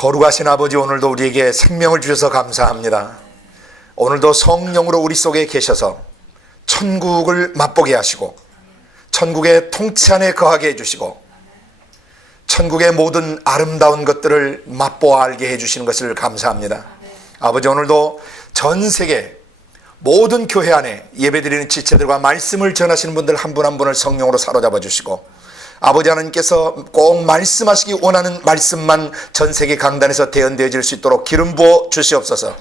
거룩하신 아버지, 오늘도 우리에게 생명을 주셔서 감사합니다. 오늘도 성령으로 우리 속에 계셔서 천국을 맛보게 하시고 천국의 통치 안에 거하게 해주시고 천국의 모든 아름다운 것들을 맛보아 알게 해주시는 것을 감사합니다. 아버지, 오늘도 전 세계 모든 교회 안에 예배드리는 지체들과 말씀을 전하시는 분들 한 분 한 분을 성령으로 사로잡아 주시고, 아버지 하나님께서 꼭 말씀하시기 원하는 말씀만 전 세계 강단에서 대언되어질 수 있도록 기름 부어 주시옵소서.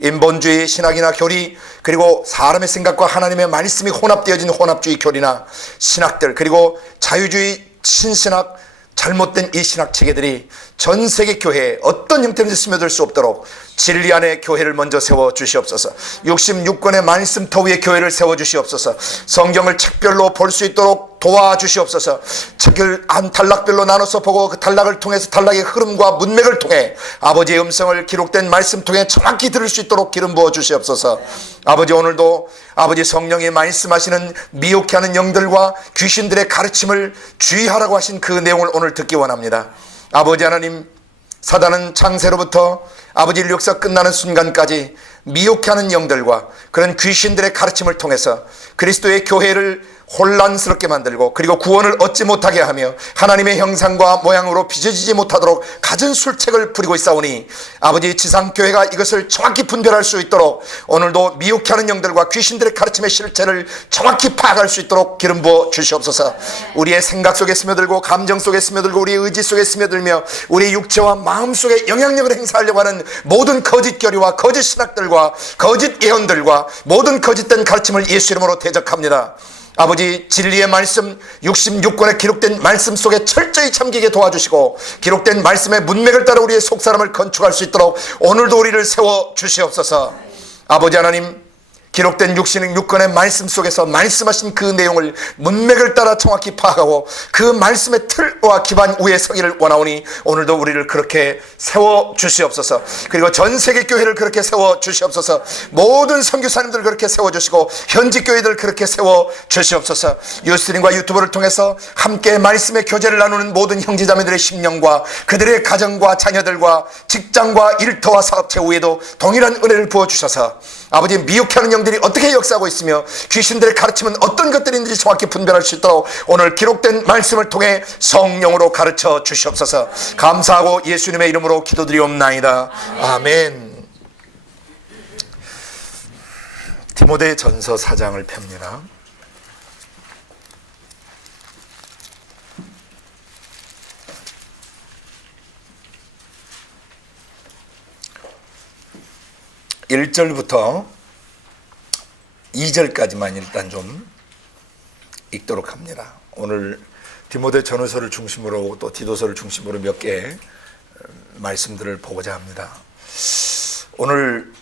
인본주의 신학이나 교리, 그리고 사람의 생각과 하나님의 말씀이 혼합되어진 혼합주의 교리나 신학들, 그리고 자유주의 신신학, 잘못된 이 신학 체계들이 전 세계 교회에 어떤 형태든지 스며들 수 없도록 진리 안에 교회를 먼저 세워 주시옵소서. 66권의 말씀터 위에 교회를 세워 주시옵소서. 성경을 책별로 볼 수 있도록 도와주시옵소서. 책을 한 단락별로 나눠서 보고 그 단락을 통해서 단락의 흐름과 문맥을 통해 아버지의 음성을 기록된 말씀 통해 정확히 들을 수 있도록 기름 부어 주시옵소서. 아버지, 오늘도 아버지 성령이 말씀하시는 미혹해 하는 영들과 귀신들의 가르침을 주의하라고 하신 그 내용을 오늘 듣기 원합니다. 아버지 하나님, 사단은 창세로부터 아버지 인류 역사 끝나는 순간까지 미혹해 하는 영들과 그런 귀신들의 가르침을 통해서 그리스도의 교회를 혼란스럽게 만들고, 그리고 구원을 얻지 못하게 하며 하나님의 형상과 모양으로 빚어지지 못하도록 갖은 술책을 부리고 있사오니, 아버지 지상교회가 이것을 정확히 분별할 수 있도록 오늘도 미혹해 하는 영들과 귀신들의 가르침의 실체를 정확히 파악할 수 있도록 기름 부어 주시옵소서. 우리의 생각 속에 스며들고 감정 속에 스며들고 우리의 의지 속에 스며들며 우리 육체와 마음 속에 영향력을 행사하려고 하는 모든 거짓 교리와 거짓 신학들과 거짓 예언들과 모든 거짓된 가르침을 예수 이름으로 대적합니다. 아버지, 진리의 말씀 66권에 기록된 말씀 속에 철저히 잠기게 도와주시고 기록된 말씀의 문맥을 따라 우리의 속사람을 건축할 수 있도록 오늘도 우리를 세워 주시옵소서. 아버지 하나님, 기록된 66권의 말씀 속에서 말씀하신 그 내용을 문맥을 따라 정확히 파악하고 그 말씀의 틀과 기반 위에 서기를 원하오니 오늘도 우리를 그렇게 세워 주시옵소서. 그리고 전 세계 교회를 그렇게 세워 주시옵소서. 모든 선교사님들 그렇게 세워 주시고 현지 교회들 그렇게 세워 주시옵소서. 유스트림과 유튜브를 통해서 함께 말씀의 교제를 나누는 모든 형제자매들의 심령과 그들의 가정과 자녀들과 직장과 일터와 사업체 위에도 동일한 은혜를 부어주셔서 아버지, 미혹하는 영들이 어떻게 역사하고 있으며 귀신들의 가르침은 어떤 것들인지 정확히 분별할 수 있도록 오늘 기록된 말씀을 통해 성령으로 가르쳐 주시옵소서. 감사하고 예수님의 이름으로 기도드리옵나이다. 아멘. 디모데 전서 4장을 펴니다. (1절부터) 2절까지만 일단 좀 읽도록 합니다. 오늘 디모데 전후서를 중심으로 또 디도서를 중심으로 몇 개 말씀들을 보고자 합니다. 오늘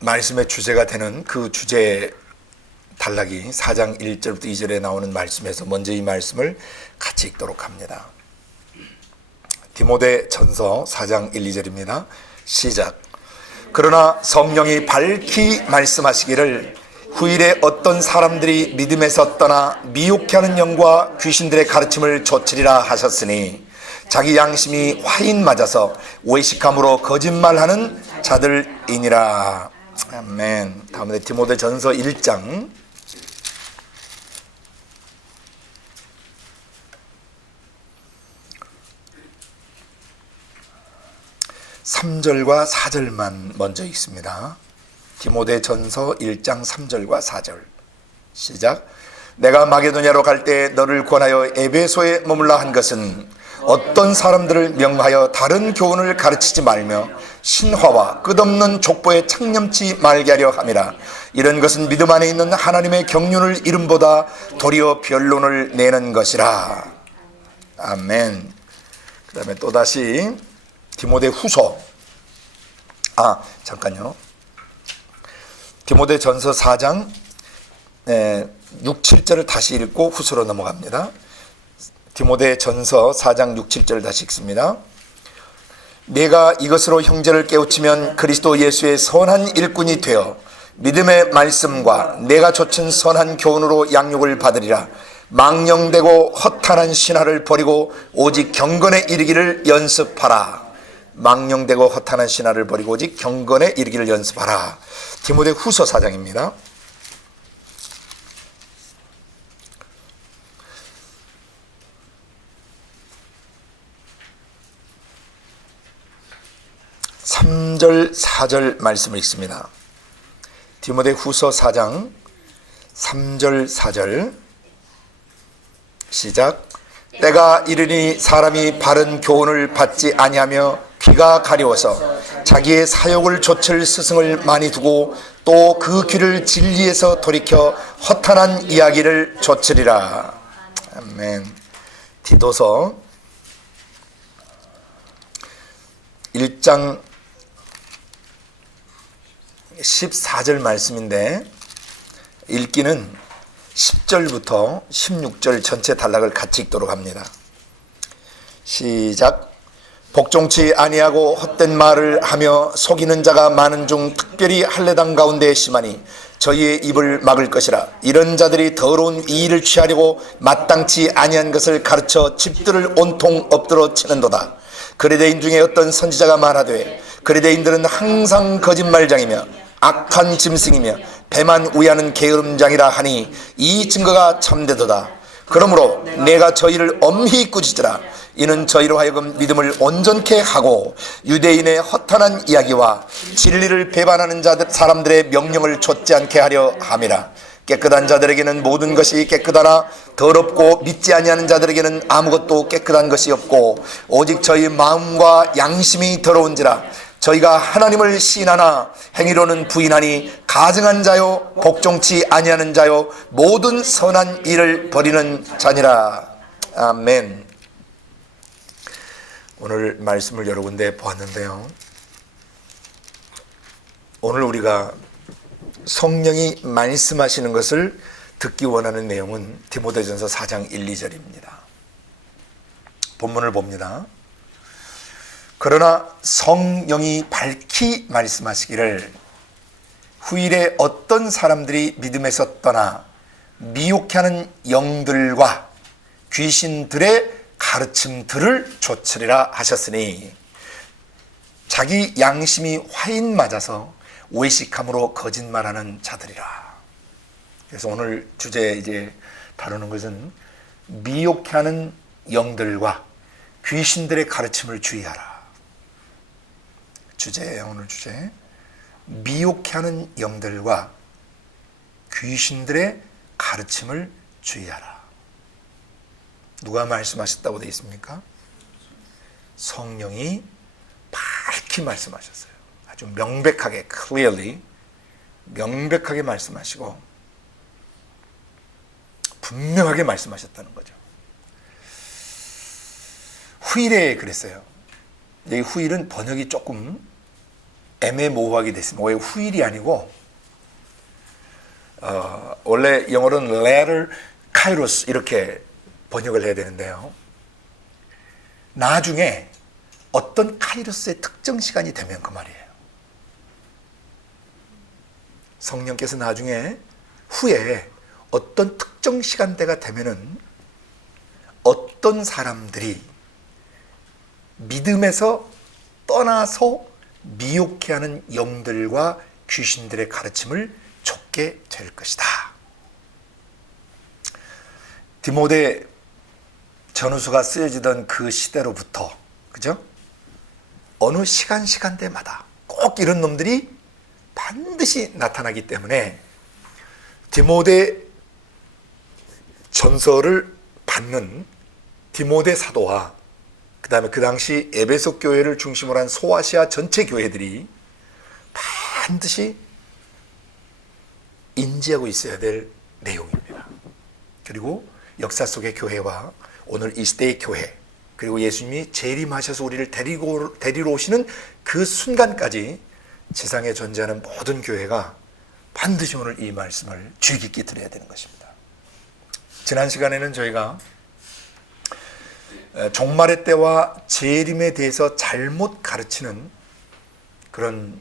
말씀의 주제가 되는 그 주제 단락이 4장 1절부터 2절에 나오는 말씀에서 먼저 이 말씀을 같이 읽도록 합니다. 디모데 전서 4장 1, 2절입니다. 시작. 그러나 성령이 밝히 말씀하시기를 후일에 어떤 사람들이 믿음에서 떠나 미혹해 하는 영과 귀신들의 가르침을 좇으리라 하셨으니 자기 양심이 화인 맞아서 외식함으로 거짓말하는 자들이니라. 아멘. 다음에 디모데 전서 1장 3절과 4절만 먼저 읽습니다. 디모데 전서 1장 3절과 4절 시작. 내가 마게도냐로 갈 때 너를 권하여 에베소에 머물라 한 것은 어떤 사람들을 명하여 다른 교훈을 가르치지 말며 신화와 끝없는 족보에 창념치 말게 하려 함이라. 이런 것은 믿음 안에 있는 하나님의 경륜을 이름보다 도리어 변론을 내는 것이라. 아멘. 그 다음에 또다시 디모데 후서 잠깐요. 디모데 전서 4장 6, 7절을 다시 읽고 후서로 넘어갑니다. 디모데 전서 4장 6, 7절을 다시 읽습니다. 내가 이것으로 형제를 깨우치면 그리스도 예수의 선한 일꾼이 되어 믿음의 말씀과 내가 좇은 선한 교훈으로 양육을 받으리라. 망령되고 허탄한 신화를 버리고 오직 경건에 이르기를 연습하라. 망령되고 허탄한 신화를 버리고 오직 경건에 이르기를 연습하라. 디모데 후서 4장입니다. (3절) (4절) 말씀을 읽습니다. 디모데 후서 4장 3절 4절 시작. 때가 이르니 사람이 바른 교훈을 받지 아니하며 귀가 가려워서 자기의 사욕을 좇을 스승을 많이 두고 또 그 귀를 진리에서 돌이켜 허탄한 이야기를 좇으리라. 아멘. 디도서 1장 14절 말씀인데 읽기는 10절부터 16절 전체 단락을 같이 읽도록 합니다. 시작. 복종치 아니하고 헛된 말을 하며 속이는 자가 많은 중 특별히 할례당 가운데 심하니 저희의 입을 막을 것이라. 이런 자들이 더러운 이의를 취하려고 마땅치 아니한 것을 가르쳐 집들을 온통 엎드러 치는도다. 그레대인 중에 어떤 선지자가 말하되 그레대인들은 항상 거짓말장이며 악한 짐승이며 배만 우야는 게으름장이라 하니 이 증거가 참되도다. 그러므로 내가 저희를 엄히 꾸짖으라. 이는 저희로 하여금 믿음을 온전케 하고 유대인의 허탄한 이야기와 진리를 배반하는 사람들의 명령을 좇지 않게 하려 함이라. 깨끗한 자들에게는 모든 것이 깨끗하나 더럽고 믿지 아니하는 자들에게는 아무것도 깨끗한 것이 없고 오직 저희 마음과 양심이 더러운지라. 저희가 하나님을 시인하나 행위로는 부인하니 가증한 자요 복종치 아니하는 자요 모든 선한 일을 버리는 자니라. 아멘. 오늘 말씀을 여러 군데 보았는데요, 오늘 우리가 성령이 말씀하시는 것을 듣기 원하는 내용은 디모데전서 4장 1, 2절입니다. 본문을 봅니다. 그러나 성령이 밝히 말씀하시기를 후일에 어떤 사람들이 믿음에서 떠나 미혹하는 영들과 귀신들의 가르침들을 좇으리라 하셨으니 자기 양심이 화인 맞아서 외식함으로 거짓말하는 자들이라. 그래서 오늘 주제 이제 다루는 것은 미혹하는 영들과 귀신들의 가르침을 주의하라. 주제예요. 오늘 주제. 미혹하는 영들과 귀신들의 가르침을 주의하라. 누가 말씀하셨다고 되어 있습니까? 성령이 밝히 말씀하셨어요. 아주 명백하게, clearly, 명백하게 말씀하시고 분명하게 말씀하셨다는 거죠. 후일에 그랬어요. 이 후일은 번역이 조금 애매모호하게 됐습니다. 왜 후일이 아니고 원래 영어로는 later kairos 이렇게 번역을 해야 되는데요, 나중에 어떤 카이로스의 특정 시간이 되면 그 말이에요. 성령께서 나중에 후에 어떤 특정 시간대가 되면은 어떤 사람들이 믿음에서 떠나서 미혹해 하는 영들과 귀신들의 가르침을 좇게 될 것이다. 디모데 전후서가 쓰여지던 그 시대로부터, 그죠? 어느 시간대마다 꼭 이런 놈들이 반드시 나타나기 때문에 디모데 전서를 받는 디모데 사도와 그 다음에 그 당시 에베소 교회를 중심으로 한 소아시아 전체 교회들이 반드시 인지하고 있어야 될 내용입니다. 그리고 역사 속의 교회와 오늘 이 시대의 교회, 그리고 예수님이 재림하셔서 우리를 데리러 오시는 그 순간까지 지상에 존재하는 모든 교회가 반드시 오늘 이 말씀을 주의 깊게 들어야 되는 것입니다. 지난 시간에는 저희가 종말의 때와 재림에 대해서 잘못 가르치는 그런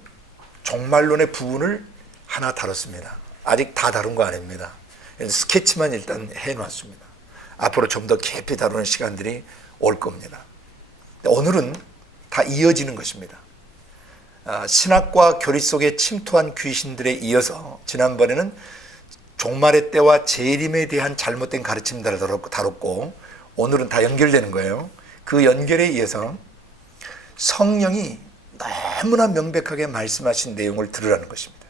종말론의 부분을 하나 다뤘습니다. 아직 다 다룬 거 아닙니다. 스케치만 일단 해놨습니다. 앞으로 좀 더 깊이 다루는 시간들이 올 겁니다. 오늘은 다 이어지는 것입니다. 신학과 교리 속에 침투한 귀신들에 이어서 지난번에는 종말의 때와 재림에 대한 잘못된 가르침들을 다뤘고 오늘은 다 연결되는 거예요. 그 연결에 의해서 성령이 너무나 명백하게 말씀하신 내용을 들으라는 것입니다.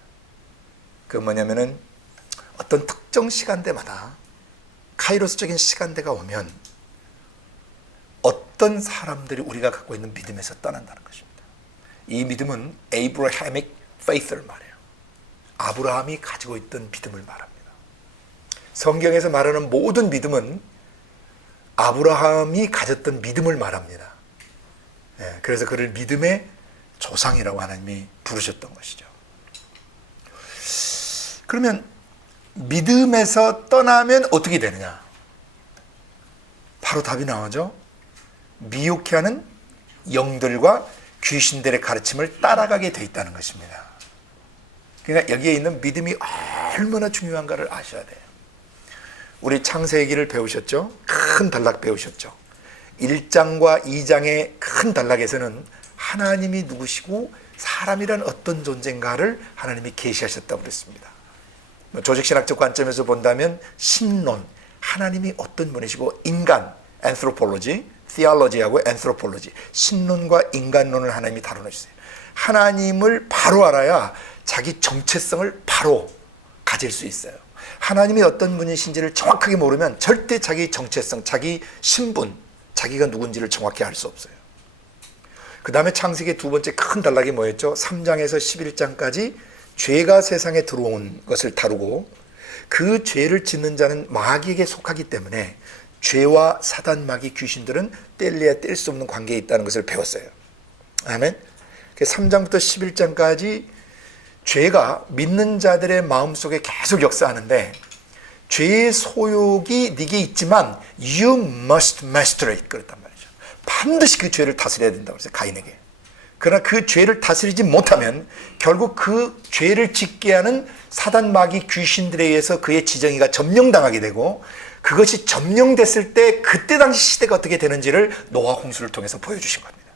그 뭐냐면은 어떤 특정 시간대마다 카이로스적인 시간대가 오면 어떤 사람들이 우리가 갖고 있는 믿음에서 떠난다는 것입니다. 이 믿음은 Abrahamic faith를 말해요. 아브라함이 가지고 있던 믿음을 말합니다. 성경에서 말하는 모든 믿음은 아브라함이 가졌던 믿음을 말합니다. 그래서 그를 믿음의 조상이라고 하나님이 부르셨던 것이죠. 그러면 믿음에서 떠나면 어떻게 되느냐? 바로 답이 나오죠. 미혹해하는 영들과 귀신들의 가르침을 따라가게 돼 있다는 것입니다. 그러니까 여기에 있는 믿음이 얼마나 중요한가를 아셔야 돼요. 우리 창세기를 배우셨죠? 큰 단락 배우셨죠? 1장과 2장의 큰 단락에서는 하나님이 누구시고 사람이란 어떤 존재인가를 하나님이 계시하셨다고 그랬습니다. 조직신학적 관점에서 본다면 신론, 하나님이 어떤 분이시고 인간, anthropology, theology하고 anthropology, 신론과 인간론을 하나님이 다뤄놓으셨어요. 하나님을 바로 알아야 자기 정체성을 바로 가질 수 있어요. 하나님이 어떤 분이신지를 정확하게 모르면 절대 자기 정체성, 자기 신분, 자기가 누군지를 정확히 알 수 없어요. 그 다음에 창세기의 두 번째 큰 단락이 뭐였죠? 3장에서 11장까지 죄가 세상에 들어온 것을 다루고 그 죄를 짓는 자는 마귀에게 속하기 때문에 죄와 사단, 마귀, 귀신들은 뗄래야 뗄 수 없는 관계에 있다는 것을 배웠어요. 아멘. 3장부터 11장까지 죄가 믿는 자들의 마음속에 계속 역사하는데 죄의 소욕이 네게 있지만 you must master it 그랬단 말이죠. 반드시 그 죄를 다스려야 된다고 그랬어요. 가인에게. 그러나 그 죄를 다스리지 못하면 결국 그 죄를 짓게 하는 사단, 마귀, 귀신들에 의해서 그의 지정의가 점령당하게 되고 그것이 점령됐을 때 그때 당시 시대가 어떻게 되는지를 노아 홍수를 통해서 보여주신 겁니다.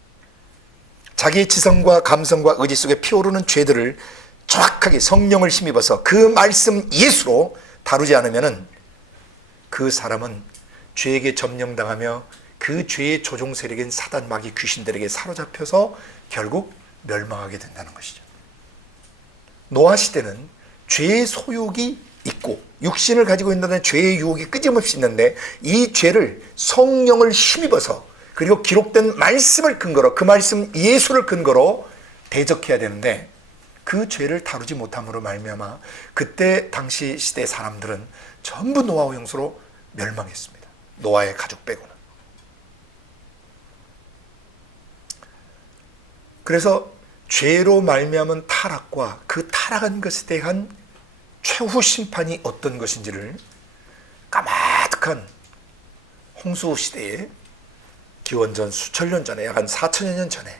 자기의 지성과 감성과 의지 속에 피어오르는 죄들을 정확하게 성령을 힘입어서 그 말씀 예수로 다루지 않으면 그 사람은 죄에게 점령당하며 그 죄의 조종 세력인 사단, 마귀, 귀신들에게 사로잡혀서 결국 멸망하게 된다는 것이죠. 노아 시대는 죄의 소욕이 있고 육신을 가지고 있는 죄의 유혹이 끊임없이 있는데 이 죄를 성령을 힘입어서 그리고 기록된 말씀을 근거로 그 말씀 예수를 근거로 대적해야 되는데 그 죄를 다루지 못함으로 말미암아 그때 당시 시대 사람들은 전부 노아 홍수로 멸망했습니다. 노아의 가족 빼고는. 그래서 죄로 말미암은 타락과 그 타락한 것에 대한 최후 심판이 어떤 것인지를 까마득한 홍수 시대에 기원전 수천 년 전에 약 한 4천여 년 전에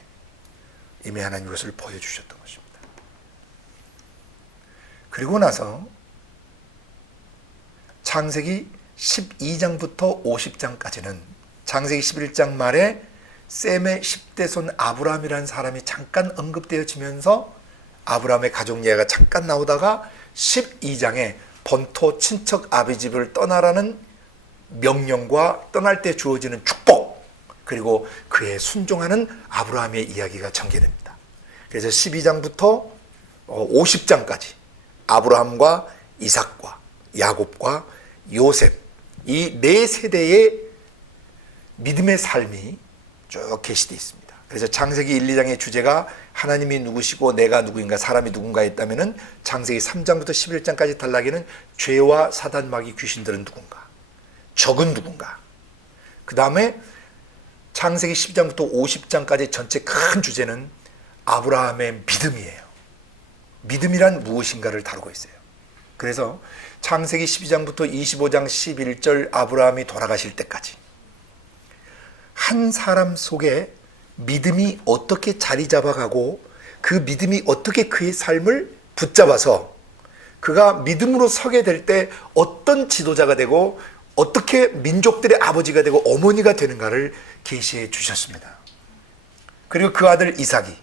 이미 하나님 이것을 보여주셨던 것입니다. 그리고 나서 창세기 12장부터 50장까지는 창세기 11장 말에 셈의 10대 손 아브라함이라는 사람이 잠깐 언급되어지면서 아브라함의 가족 이야기가 잠깐 나오다가 12장에 본토 친척 아비 집을 떠나라는 명령과 떠날 때 주어지는 축복 그리고 그에 순종하는 아브라함의 이야기가 전개됩니다. 그래서 12장부터 50장까지 아브라함과 이삭과 야곱과 요셉 이 네 세대의 믿음의 삶이 쭉 게시되어 있습니다. 그래서 창세기 1, 2장의 주제가 하나님이 누구시고 내가 누구인가 사람이 누군가 했다면 창세기 3장부터 11장까지 단락에는 죄와 사단, 마귀, 귀신들은 누군가 적은 누군가 그 다음에 창세기 10장부터 50장까지 전체 큰 주제는 아브라함의 믿음이에요. 믿음이란 무엇인가를 다루고 있어요. 그래서 창세기 12장부터 25장 11절 아브라함이 돌아가실 때까지 한 사람 속에 믿음이 어떻게 자리 잡아가고 그 믿음이 어떻게 그의 삶을 붙잡아서 그가 믿음으로 서게 될 때 어떤 지도자가 되고 어떻게 민족들의 아버지가 되고 어머니가 되는가를 계시해 주셨습니다. 그리고 그 아들 이삭이,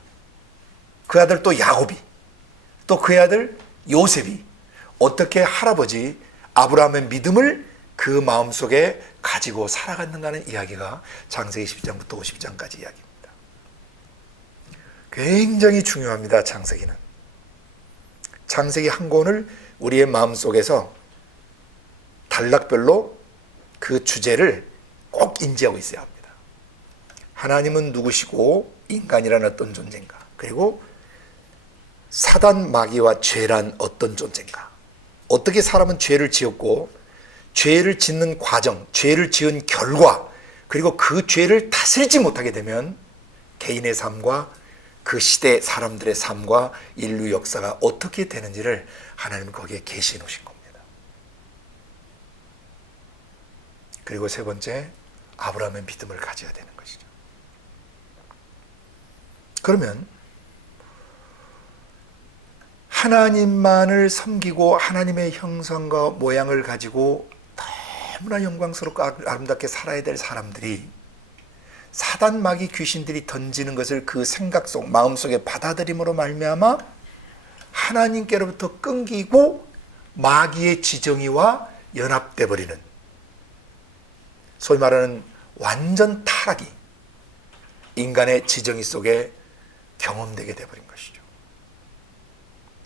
그 아들 또 야곱이, 또 그의 아들 요셉이 어떻게 할아버지 아브라함의 믿음을 그 마음속에 가지고 살아갔는가 하는 이야기가 창세기 10장부터 50장까지 이야기입니다. 굉장히 중요합니다. 창세기는. 창세기 한 권을 우리의 마음속에서 단락별로 그 주제를 꼭 인지하고 있어야 합니다. 하나님은 누구시고 인간이란 어떤 존재인가, 그리고 사단 마귀와 죄란 어떤 존재인가, 어떻게 사람은 죄를 지었고 죄를 짓는 과정, 죄를 지은 결과, 그리고 그 죄를 다스리지 못하게 되면 개인의 삶과 그 시대 사람들의 삶과 인류 역사가 어떻게 되는지를 하나님은 거기에 계시해 놓으신 겁니다. 그리고 세 번째, 아브라함의 믿음을 가져야 되는 것이죠. 그러면 하나님만을 섬기고 하나님의 형상과 모양을 가지고 너무나 영광스럽고 아름답게 살아야 될 사람들이 사단 마귀 귀신들이 던지는 것을 그 생각 속 마음속에 받아들임으로 말미암아 하나님께로부터 끊기고 마귀의 지정의와 연합돼 버리는, 소위 말하는 완전 타락이 인간의 지정의 속에 경험되게 되어버린 것이죠.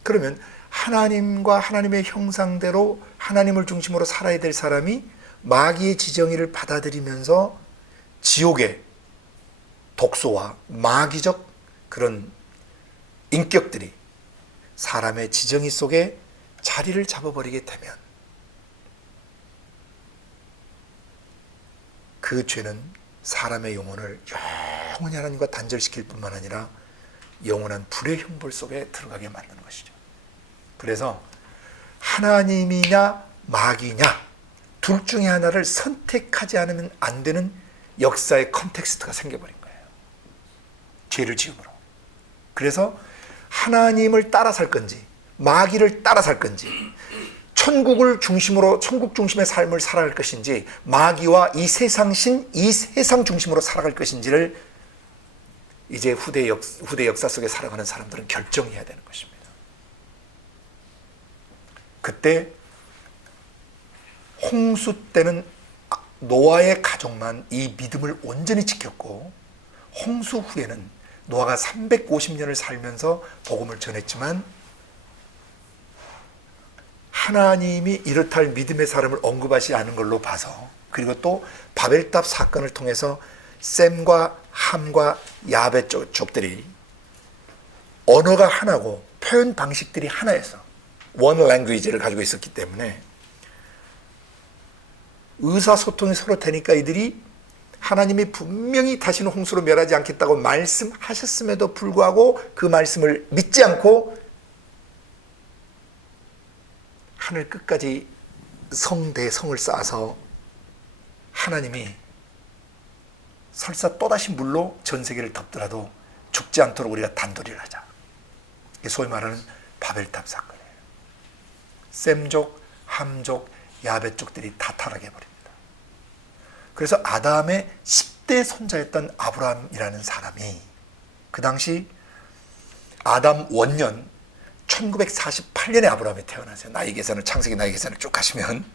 그러면 하나님과 하나님의 형상대로 하나님을 중심으로 살아야 될 사람이 마귀의 지정의를 받아들이면서 지옥의 독소와 마귀적 그런 인격들이 사람의 지정의 속에 자리를 잡아버리게 되면 그 죄는 사람의 영혼을 영원히 하나님과 단절시킬 뿐만 아니라 영원한 불의 형벌 속에 들어가게 만드는 것이죠. 그래서 하나님이냐 마귀냐 둘 중에 하나를 선택하지 않으면 안 되는 역사의 컨텍스트가 생겨버린 거예요. 죄를 지음으로. 그래서 하나님을 따라 살 건지 마귀를 따라 살 건지, 천국을 중심으로 천국 중심의 삶을 살아갈 것인지 마귀와 이 세상신 이 세상 중심으로 살아갈 것인지를 이제 후대 역사 속에 살아가는 사람들은 결정해야 되는 것입니다. 그때 홍수 때는 노아의 가족만 이 믿음을 온전히 지켰고, 홍수 후에는 노아가 350년을 살면서 복음을 전했지만 하나님이 이렇다 할 믿음의 사람을 언급하지 않은 걸로 봐서, 그리고 또 바벨탑 사건을 통해서 셈과 함과 야벳 족들이 언어가 하나고 표현 방식들이 하나여서 원 랭귀지를 가지고 있었기 때문에 의사소통이 서로 되니까 이들이 하나님이 분명히 다시는 홍수로 멸하지 않겠다고 말씀하셨음에도 불구하고 그 말씀을 믿지 않고 하늘 끝까지 성대 성을 쌓아서 하나님이 설사 또다시 물로 전 세계를 덮더라도 죽지 않도록 우리가 단도리를 하자. 이게 소위 말하는 바벨탑 사건이에요. 셈족, 함족, 야벳족들이 다 타락해버립니다. 그래서 아담의 10대 손자였던 아브라함이라는 사람이 그 당시 아담 원년 1948년에 아브라함이 태어나세요. 나이 계산을, 창세기 나이 계산을 쭉 하시면.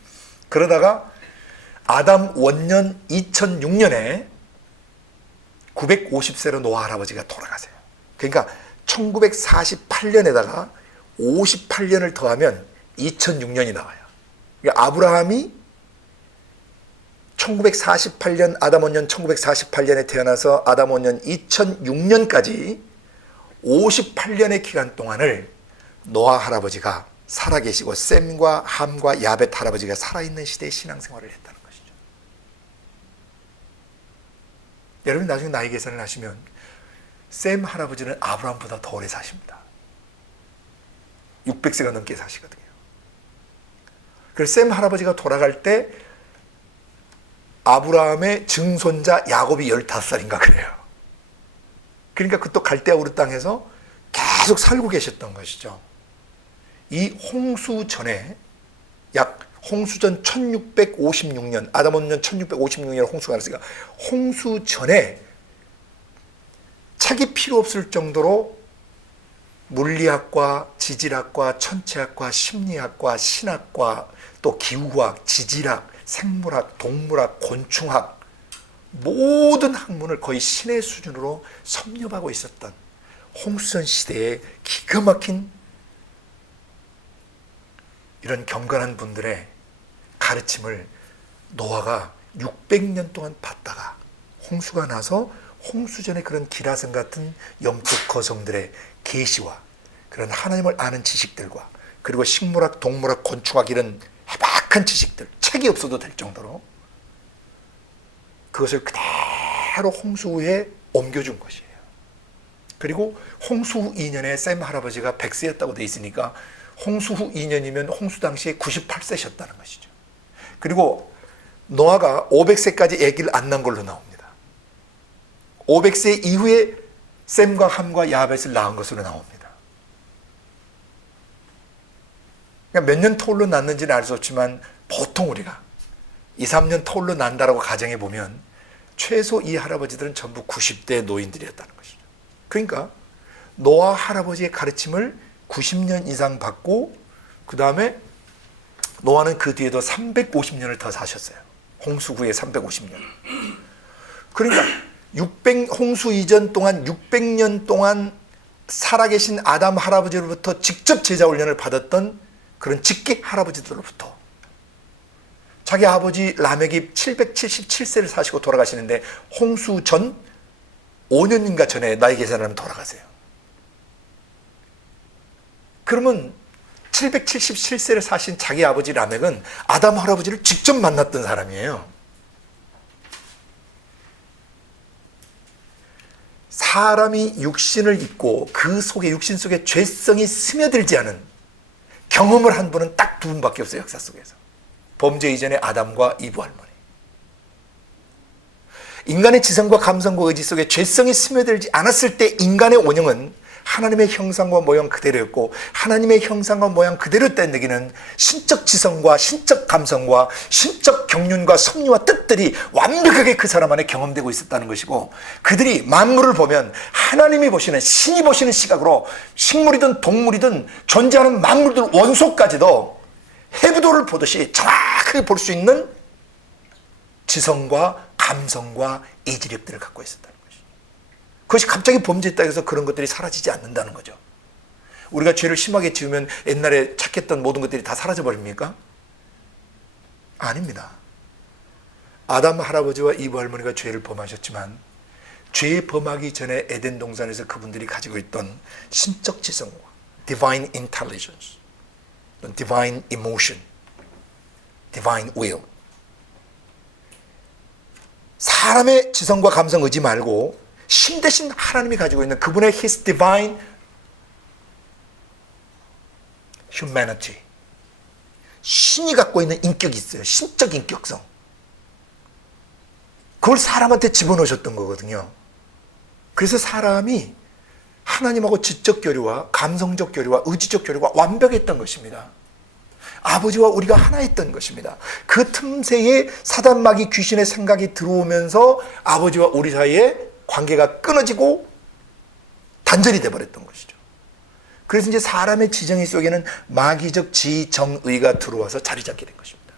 그러다가 아담 원년 2006년에 950세로 노아 할아버지가 돌아가세요. 그러니까 1948년에다가 58년을 더하면 2006년이 나와요. 그러니까 아브라함이 1948년 아담 원년 1948년에 태어나서 아담 원년 2006년까지 58년의 기간 동안을 노아 할아버지가 살아계시고 셈과 함과 야벳 할아버지가 살아있는 시대의 신앙생활을 했다는 것이죠. 여러분 나중에 나이 계산을 하시면 셈 할아버지는 아브라함보다 더 오래 사십니다. 600세가 넘게 사시거든요. 그래서 셈 할아버지가 돌아갈 때 아브라함의 증손자 야곱이 15살인가 그래요. 그러니까 그 또 갈대아 우르 땅에서 계속 살고 계셨던 것이죠. 이 홍수 전에 약 홍수전 1656년 아담 원년 1656년에 홍수가 났으니까 홍수 전에 책이 필요 없을 정도로 물리학과, 지질학과, 천체학과, 심리학과, 신학과, 또 기후학, 지질학, 생물학, 동물학, 곤충학 모든 학문을 거의 신의 수준으로 섭렵하고 있었던 홍수전 시대의 기가 막힌 이런 경건한 분들의 가르침을 노아가 600년 동안 받다가 홍수가 나서 홍수전의 그런 기라성 같은 영적 거성들의 계시와 그런 하나님을 아는 지식들과 그리고 식물학, 동물학, 곤충학 이런 해박한 지식들, 책이 없어도 될 정도로 그것을 그대로 홍수 후에 옮겨준 것이에요. 그리고 홍수 후 2년에 샘 할아버지가 100세였다고 돼 있으니까 홍수 후 2년이면 홍수 당시에 98세셨다는 것이죠. 그리고 노아가 500세까지 아기를 안 낳은 걸로 나옵니다. 500세 이후에 샘과 함과 야벳을 낳은 것으로 나옵니다. 그러니까 몇 년 터울로 낳는지는 알 수 없지만 보통 우리가 2, 3년 터울로 난다라고 가정해 보면 최소 이 할아버지들은 전부 90대 노인들이었다는 것이죠. 그러니까 노아 할아버지의 가르침을 90년 이상 받고 그 다음에 노아는 그 뒤에도 350년을 더 사셨어요. 홍수 후에 350년. 그러니까 홍수 이전 동안 600년 동안 살아계신 아담 할아버지로부터 직접 제자 훈련을 받았던 그런 직계 할아버지들로부터 자기 아버지 라멕이 777세를 사시고 돌아가시는데 홍수 전 5년인가 전에 나이 계산하면 돌아가세요. 그러면 777세를 사신 자기 아버지 라멕은 아담 할아버지를 직접 만났던 사람이에요. 사람이 육신을 입고 그 속에 육신 속에 죄성이 스며들지 않은 경험을 한 분은 딱 두 분밖에 없어요. 역사 속에서. 범죄 이전의 아담과 이브 할머니. 인간의 지성과 감성과 의지 속에 죄성이 스며들지 않았을 때 인간의 원형은 하나님의 형상과 모양 그대로였고 하나님의 형상과 모양 그대로 떼내기는 신적 지성과 신적 감성과 신적 경륜과 섭리와 뜻들이 완벽하게 그 사람 안에 경험되고 있었다는 것이고 그들이 만물을 보면 하나님이 보시는 신이 보시는 시각으로 식물이든 동물이든 존재하는 만물들 원소까지도 해부도를 보듯이 정확하게 볼 수 있는 지성과 감성과 이지력들을 갖고 있었다는 것이죠. 그것이 갑자기 범죄했다 해서 그런 것들이 사라지지 않는다는 거죠. 우리가 죄를 심하게 지으면 옛날에 착했던 모든 것들이 다 사라져 버립니까? 아닙니다. 아담 할아버지와 이브 할머니가 죄를 범하셨지만 죄 범하기 전에 에덴 동산에서 그분들이 가지고 있던 신적 지성과 divine intelligence, divine emotion, divine will, 사람의 지성과 감성 의지 말고 신 대신 하나님이 가지고 있는 그분의 His divine humanity, 신이 갖고 있는 인격이 있어요. 신적 인격성. 그걸 사람한테 집어넣으셨던 거거든요. 그래서 사람이 하나님하고 지적 교류와 감성적 교류와 의지적 교류가 완벽했던 것입니다. 아버지와 우리가 하나였던 것입니다. 그 틈새에 사단마귀 귀신의 생각이 들어오면서 아버지와 우리 사이에 관계가 끊어지고 단절이 되어버렸던 것이죠. 그래서 이제 사람의 지정의 속에는 마귀적 지정의가 들어와서 자리 잡게 된 것입니다.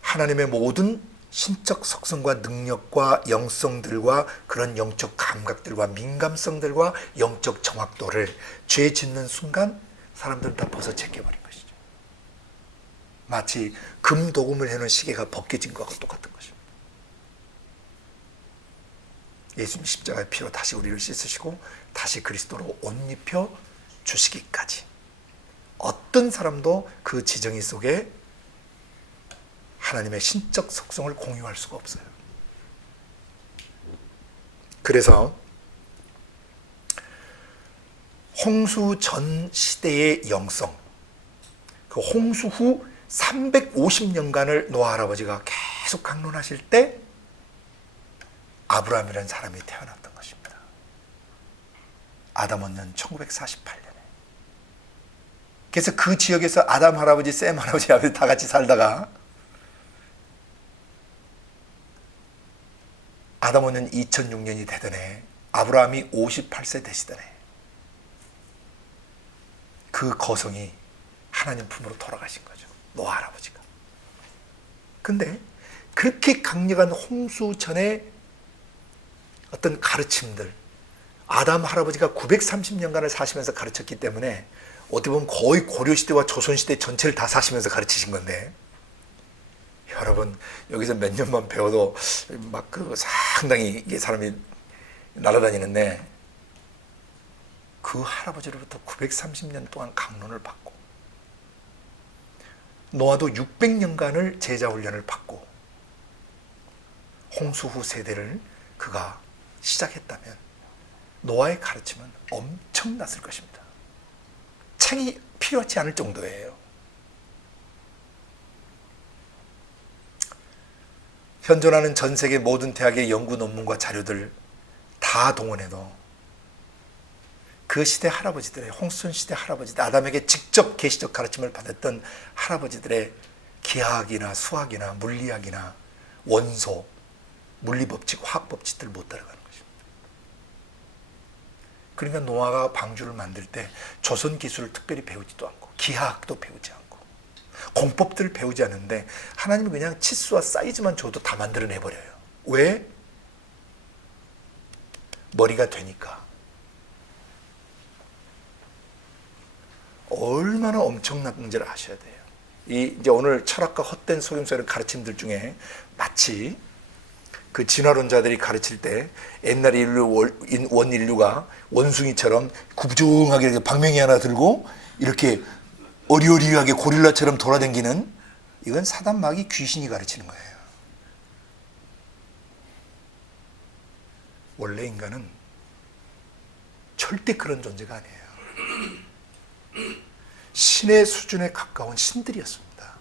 하나님의 모든 신적 속성과 능력과 영성들과 그런 영적 감각들과 민감성들과 영적 정확도를 죄 짓는 순간 사람들은 다 벗어 제껴버린 것이죠. 마치 금도금을 해놓은 시계가 벗겨진 것과 똑같은 것입니다. 예수님 십자가의 피로 다시 우리를 씻으시고 다시 그리스도로 옷 입혀 주시기까지 어떤 사람도 그 지정의 속에 하나님의 신적 속성을 공유할 수가 없어요. 그래서 홍수 전 시대의 영성, 그 홍수 후 350년간을 노아 할아버지가 계속 강론하실 때 아브라함이라는 사람이 태어났던 것입니다. 아담 원년 1948년에. 그래서 그 지역에서 아담 할아버지, 샘 할아버지 다 같이 살다가 아담은 2006년이 되더네. 아브라함이 58세 되시더네. 그 거성이 하나님 품으로 돌아가신 거죠. 노아 할아버지가. 근데 그렇게 강력한 홍수전의 어떤 가르침들, 아담 할아버지가 930년간을 사시면서 가르쳤기 때문에 어떻게 보면 거의 고려시대와 조선시대 전체를 다 사시면서 가르치신 건데, 여러분 여기서 몇 년만 배워도 막 그 상당히 이게 사람이 날아다니는데, 그 할아버지로부터 930년 동안 강론을 받고 노아도 600년간을 제자 훈련을 받고 홍수 후 세대를 그가 시작했다면 노아의 가르침은 엄청났을 것입니다. 책이 필요하지 않을 정도예요. 현존하는 전 세계 모든 대학의 연구 논문과 자료들 다 동원해도 그 시대 할아버지들의, 홍수전 시대 할아버지들, 아담에게 직접 계시적 가르침을 받았던 할아버지들의 기하학이나 수학이나 물리학이나 원소, 물리법칙, 화학법칙들 못 따라가는 것입니다. 그러니까 노아가 방주를 만들 때 조선 기술을 특별히 배우지도 않고 기하학도 배우지 않고 공법들을 배우지 않는데 하나님이 그냥 치수와 사이즈만 줘도 다 만들어내버려요. 왜? 머리가 되니까. 얼마나 엄청난 문제를 아셔야 돼요. 이제 오늘 철학과 헛된 속임수의 가르침들 중에 마치 그 진화론자들이 가르칠 때 옛날 원인류가 원숭이처럼 구부정하게 이렇게 방맹이 하나 들고 이렇게 어리어리하게 고릴라처럼 돌아다니는, 이건 사단 마귀 귀신이 가르치는 거예요. 원래 인간은 절대 그런 존재가 아니에요. 신의 수준에 가까운 신들이었습니다.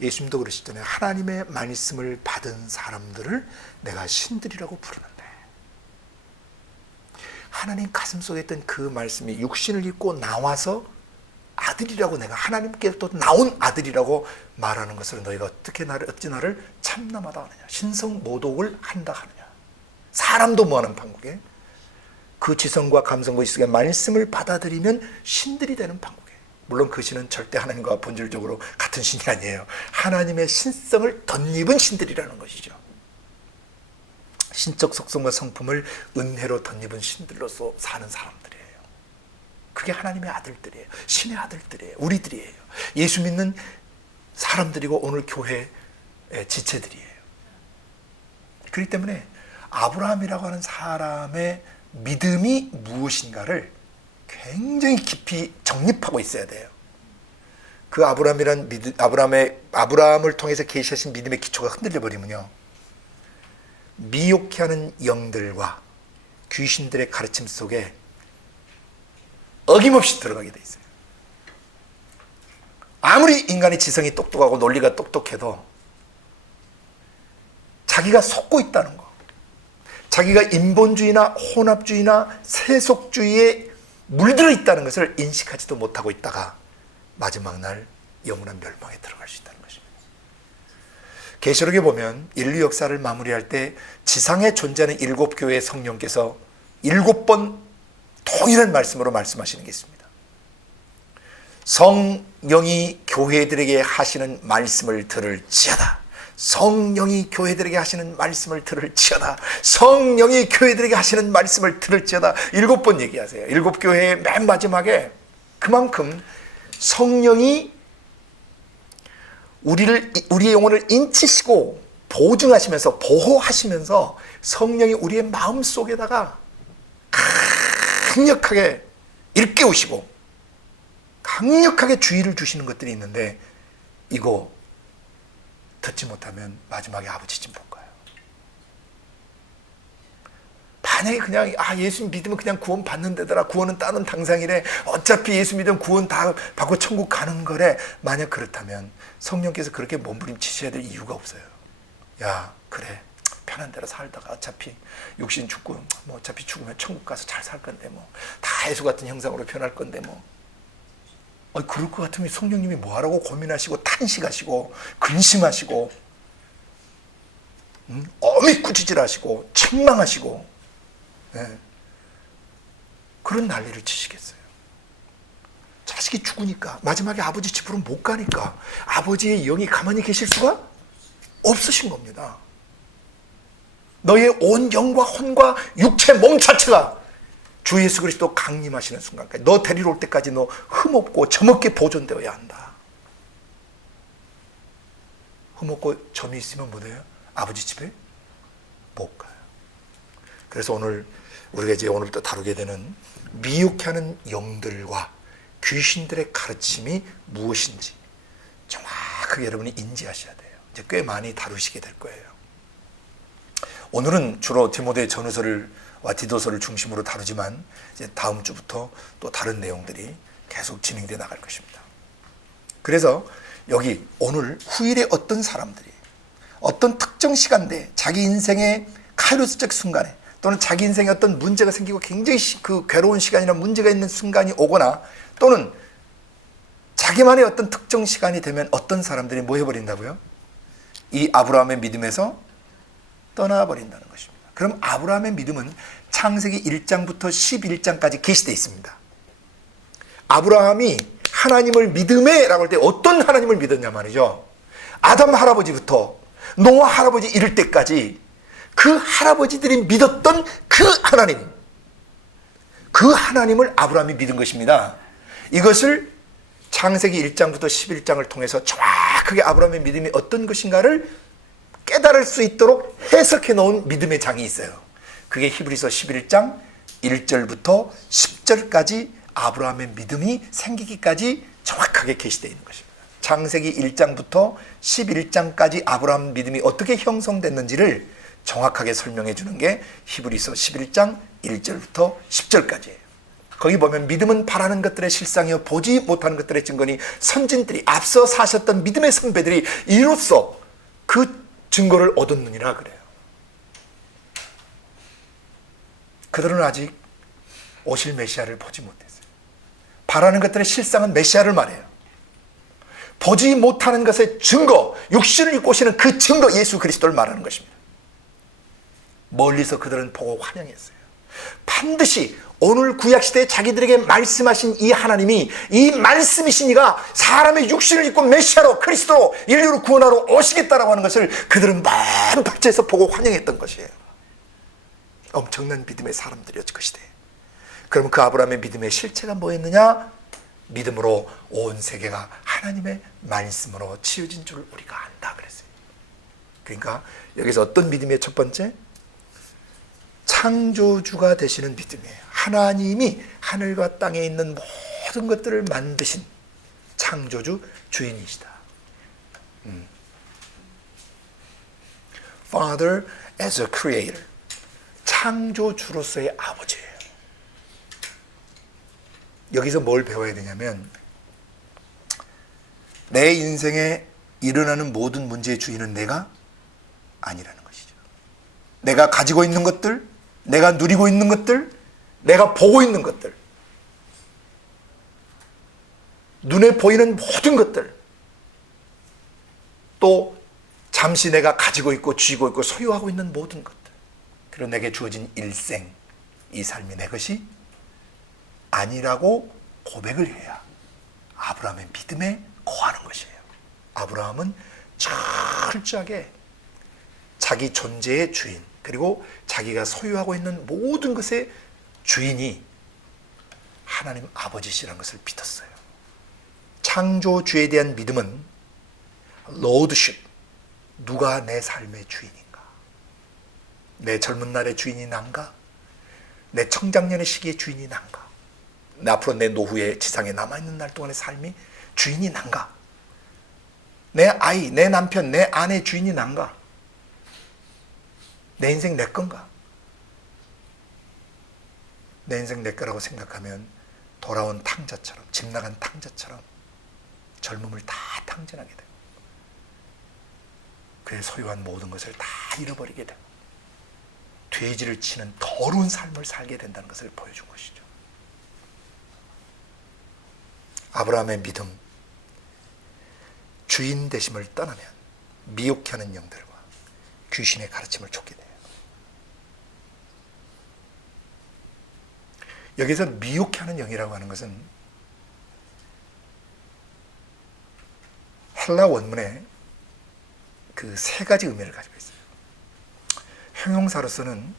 예수님도 그러시잖아요. 하나님의 말씀을 받은 사람들을 내가 신들이라고 부르는데, 하나님 가슴속에 있던 그 말씀이 육신을 입고 나와서 아들이라고, 내가 하나님께서 나온 아들이라고 말하는 것을 너희가 어찌 나를 참남하다 하느냐, 신성모독을 한다 하느냐. 사람도 뭐하는 판국에 그 지성과 감성과 지성의 말씀을 받아들이면 신들이 되는 판국에, 물론 그 신은 절대 하나님과 본질적으로 같은 신이 아니에요. 하나님의 신성을 덧입은 신들이라는 것이죠. 신적 속성과 성품을 은혜로 덧입은 신들로서 사는 사람들이에요. 그게 하나님의 아들들이에요. 신의 아들들이에요. 우리들이에요. 예수 믿는 사람들이고 오늘 교회의 지체들이에요. 그렇기 때문에 아브라함이라고 하는 사람의 믿음이 무엇인가를 굉장히 깊이 정립하고 있어야 돼요. 그 아브라함을 통해서 계시하신 믿음의 기초가 흔들려 버리면요, 미혹해 하는 영들과 귀신들의 가르침 속에 어김없이 들어가게 돼 있어요. 아무리 인간의 지성이 똑똑하고 논리가 똑똑해도 자기가 속고 있다는 거, 자기가 인본주의나 혼합주의나 세속주의에 물들어 있다는 것을 인식하지도 못하고 있다가 마지막 날 영원한 멸망에 들어갈 수 있다는 것입니다. 계시록에 보면 인류 역사를 마무리할 때 지상에 존재하는 7교회의 성령께서 7번 동일한 말씀으로 말씀하시는 게 있습니다. 성령이 교회들에게 하시는 말씀을 들을지어다. 성령이 교회들에게 하시는 말씀을 들을지어다. 성령이 교회들에게 하시는 말씀을 들을지어다. 7번 얘기하세요. 7교회의 맨 마지막에 그만큼 성령이 우리의 영혼을 인치시고 보증하시면서 보호하시면서 성령이 우리의 마음속에다가 강력하게 일깨우시고 강력하게 주의를 주시는 것들이 있는데, 이거 듣지 못하면 마지막에 아버지 집 못 가요. 만약에 그냥 예수 믿으면 그냥 구원 받는 데더라, 구원은 따는 당상이래, 어차피 예수 믿으면 구원 다 받고 천국 가는 거래, 만약 그렇다면 성령께서 그렇게 몸부림치셔야 될 이유가 없어요. 야, 그래, 편한 대로 살다가 어차피 육신 죽고 뭐 어차피 죽으면 천국 가서 잘 살 건데 뭐 다 예수 같은 형상으로 변할 건데 뭐, 그럴 것 같으면 성령님이 뭐하라고 고민하시고 탄식하시고 근심하시고 어미 꾸짖으라시고 책망하시고, 예, 그런 난리를 치시겠어요? 자식이 죽으니까, 마지막에 아버지 집으로 못 가니까 아버지의 영이 가만히 계실 수가 없으신 겁니다. 너의 온 영과 혼과 육체 몸 자체가 주 예수 그리스도 강림하시는 순간까지, 너 데리러 올 때까지 너 흠없고 점없게 보존되어야 한다. 흠없고 점이 있으면 뭐래요? 아버지 집에 못 가요. 그래서 오늘 우리가 이제 오늘부터 다루게 되는 미혹해 하는 영들과 귀신들의 가르침이 무엇인지 정확하게 여러분이 인지하셔야 돼요. 이제 꽤 많이 다루시게 될 거예요. 오늘은 주로 디모데 전후서와 디도서를 중심으로 다루지만, 이제 다음 주부터 또 다른 내용들이 계속 진행되어 나갈 것입니다. 그래서 여기 오늘 후일에 어떤 사람들이 어떤 특정 시간대에 자기 인생의 카이로스적 순간에, 또는 자기 인생에 어떤 문제가 생기고 굉장히 그 괴로운 시간이나 문제가 있는 순간이 오거나, 또는 자기만의 어떤 특정 시간이 되면 어떤 사람들이 뭐 해버린다고요? 이 아브라함의 믿음에서 떠나버린다는 것입니다. 그럼 아브라함의 믿음은 창세기 1장부터 11장까지 게시되어 있습니다. 아브라함이 하나님을 믿음에 라고 할 때 어떤 하나님을 믿었냐 말이죠. 아담 할아버지부터 노아 할아버지 이를 때까지 그 할아버지들이 믿었던 그 하나님, 그 하나님을 아브라함이 믿은 것입니다. 이것을 창세기 1장부터 11장을 통해서 정확하게 아브라함의 믿음이 어떤 것인가를 깨달을 수 있도록 해석해 놓은 믿음의 장이 있어요. 그게 히브리서 11장 1절부터 10절까지 아브라함의 믿음이 생기기까지 정확하게 게시되어 있는 것입니다. 창세기 1장부터 11장까지 아브라함 믿음이 어떻게 형성됐는지를 정확하게 설명해 주는 게 히브리서 11장 1절부터 10절까지예요. 거기 보면 믿음은 바라는 것들의 실상이요 보지 못하는 것들의 증거니, 선진들이 앞서 사셨던 믿음의 선배들이 이로써 그 증거를 얻었느니라 그래요. 그들은 아직 오실 메시아를 보지 못했어요. 바라는 것들의 실상은 메시아를 말해요. 보지 못하는 것의 증거, 육신을 입고 오시는 그 증거, 예수 그리스도를 말하는 것입니다. 멀리서 그들은 보고 환영했어요. 반드시 오늘 구약시대에 자기들에게 말씀하신 이 하나님이, 이 말씀이신 이가 사람의 육신을 입고 메시아로, 그리스도로 인류를 구원하러 오시겠다라고 하는 것을 그들은 먼 발치에서 보고 환영했던 것이에요. 엄청난 믿음의 사람들이었을 것이대. 그럼 그 아브라함의 믿음의 실체가 뭐였느냐? 믿음으로 온 세계가 하나님의 말씀으로 치유진 줄 우리가 안다 그랬어요. 그러니까 여기서 어떤 믿음의 첫 번째? 창조주가 되시는 믿음이에요. 하나님이 하늘과 땅에 있는 모든 것들을 만드신 창조주 주인이시다. Father as a creator. 창조주로서의 아버지예요. 여기서 뭘 배워야 되냐면, 내 인생에 일어나는 모든 문제의 주인은 내가 아니라는 것이죠. 내가 가지고 있는 것들, 내가 누리고 있는 것들, 내가 보고 있는 것들, 눈에 보이는 모든 것들, 또 잠시 내가 가지고 있고 쥐고 있고 소유하고 있는 모든 것들, 그리고 내게 주어진 일생, 이 삶이 내 것이 아니라고 고백을 해야 아브라함의 믿음에 거하는 것이에요. 아브라함은 철저하게 자기 존재의 주인, 그리고 자기가 소유하고 있는 모든 것의 주인이 하나님 아버지시라는 것을 믿었어요. 창조주에 대한 믿음은 로드십, 누가 내 삶의 주인인가? 내 젊은 날의 주인이 난가? 내 청장년의 시기의 주인이 난가? 앞으로 내 노후의 지상에 남아있는 날 동안의 삶이 주인이 난가? 내 아이, 내 남편, 내 아내 주인이 난가? 내 인생 내 건가? 내 인생 내 거라고 생각하면 돌아온 탕자처럼, 집 나간 탕자처럼 젊음을 다 탕진하게 되고, 그의 소유한 모든 것을 다 잃어버리게 되고, 돼지를 치는 더러운 삶을 살게 된다는 것을 보여준 것이죠. 아브라함의 믿음, 주인 되심을 떠나면 미혹하는 영들과 귀신의 가르침을 쫓게 돼요. 여기서 미혹해 하는 영이라고 하는 것은 헬라 원문에 그 세 가지 의미를 가지고 있어요. 형용사로서는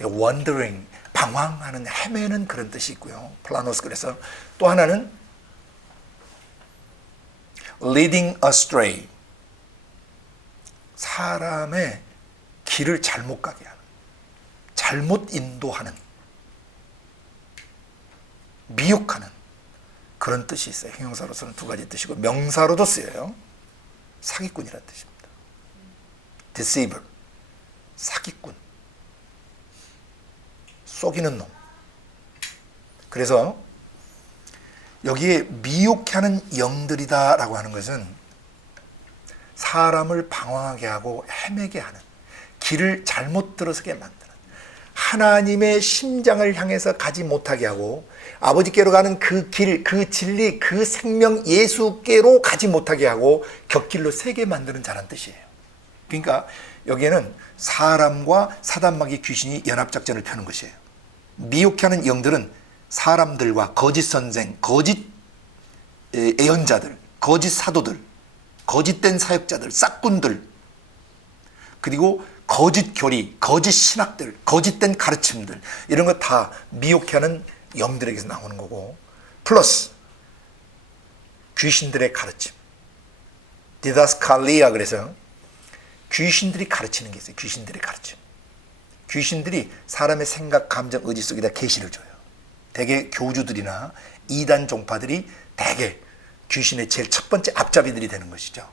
wandering, 방황하는, 헤매는 그런 뜻이 있고요. 플라노스. 그래서 또 하나는 leading astray, 사람의 길을 잘못 가게 하는, 잘못 인도하는, 미혹하는 그런 뜻이 있어요. 형용사로서는 두 가지 뜻이고 명사로도 쓰여요. 사기꾼이라는 뜻입니다. deceiver, 사기꾼, 속이는 놈. 그래서 여기에 미혹해 하는 영들이다라고 하는 것은 사람을 방황하게 하고 헤매게 하는, 길을 잘못 들어서게 만드는, 하나님의 심장을 향해서 가지 못하게 하고 아버지께로 가는 그 길, 그 진리, 그 생명 예수께로 가지 못하게 하고 곁길로 새게 만드는 자란 뜻이에요. 그러니까 여기에는 사람과 사단마귀 귀신이 연합작전을 펴는 것이에요. 미혹하는 영들은 사람들과 거짓 선생, 거짓 예언자들, 거짓 사도들, 거짓된 사역자들, 싹군들, 그리고 거짓 교리, 거짓 신학들, 거짓된 가르침들, 이런 거 다 미혹하는 영들에게서 나오는 거고, 플러스 귀신들의 가르침, 디다스칼리아. 그래서 귀신들이 가르치는 게 있어요. 귀신들의 가르침. 귀신들이 사람의 생각, 감정, 의지 속에다 계시를 줘요. 대개 교주들이나 이단 종파들이 대개 귀신의 제일 첫 번째 앞잡이들이 되는 것이죠.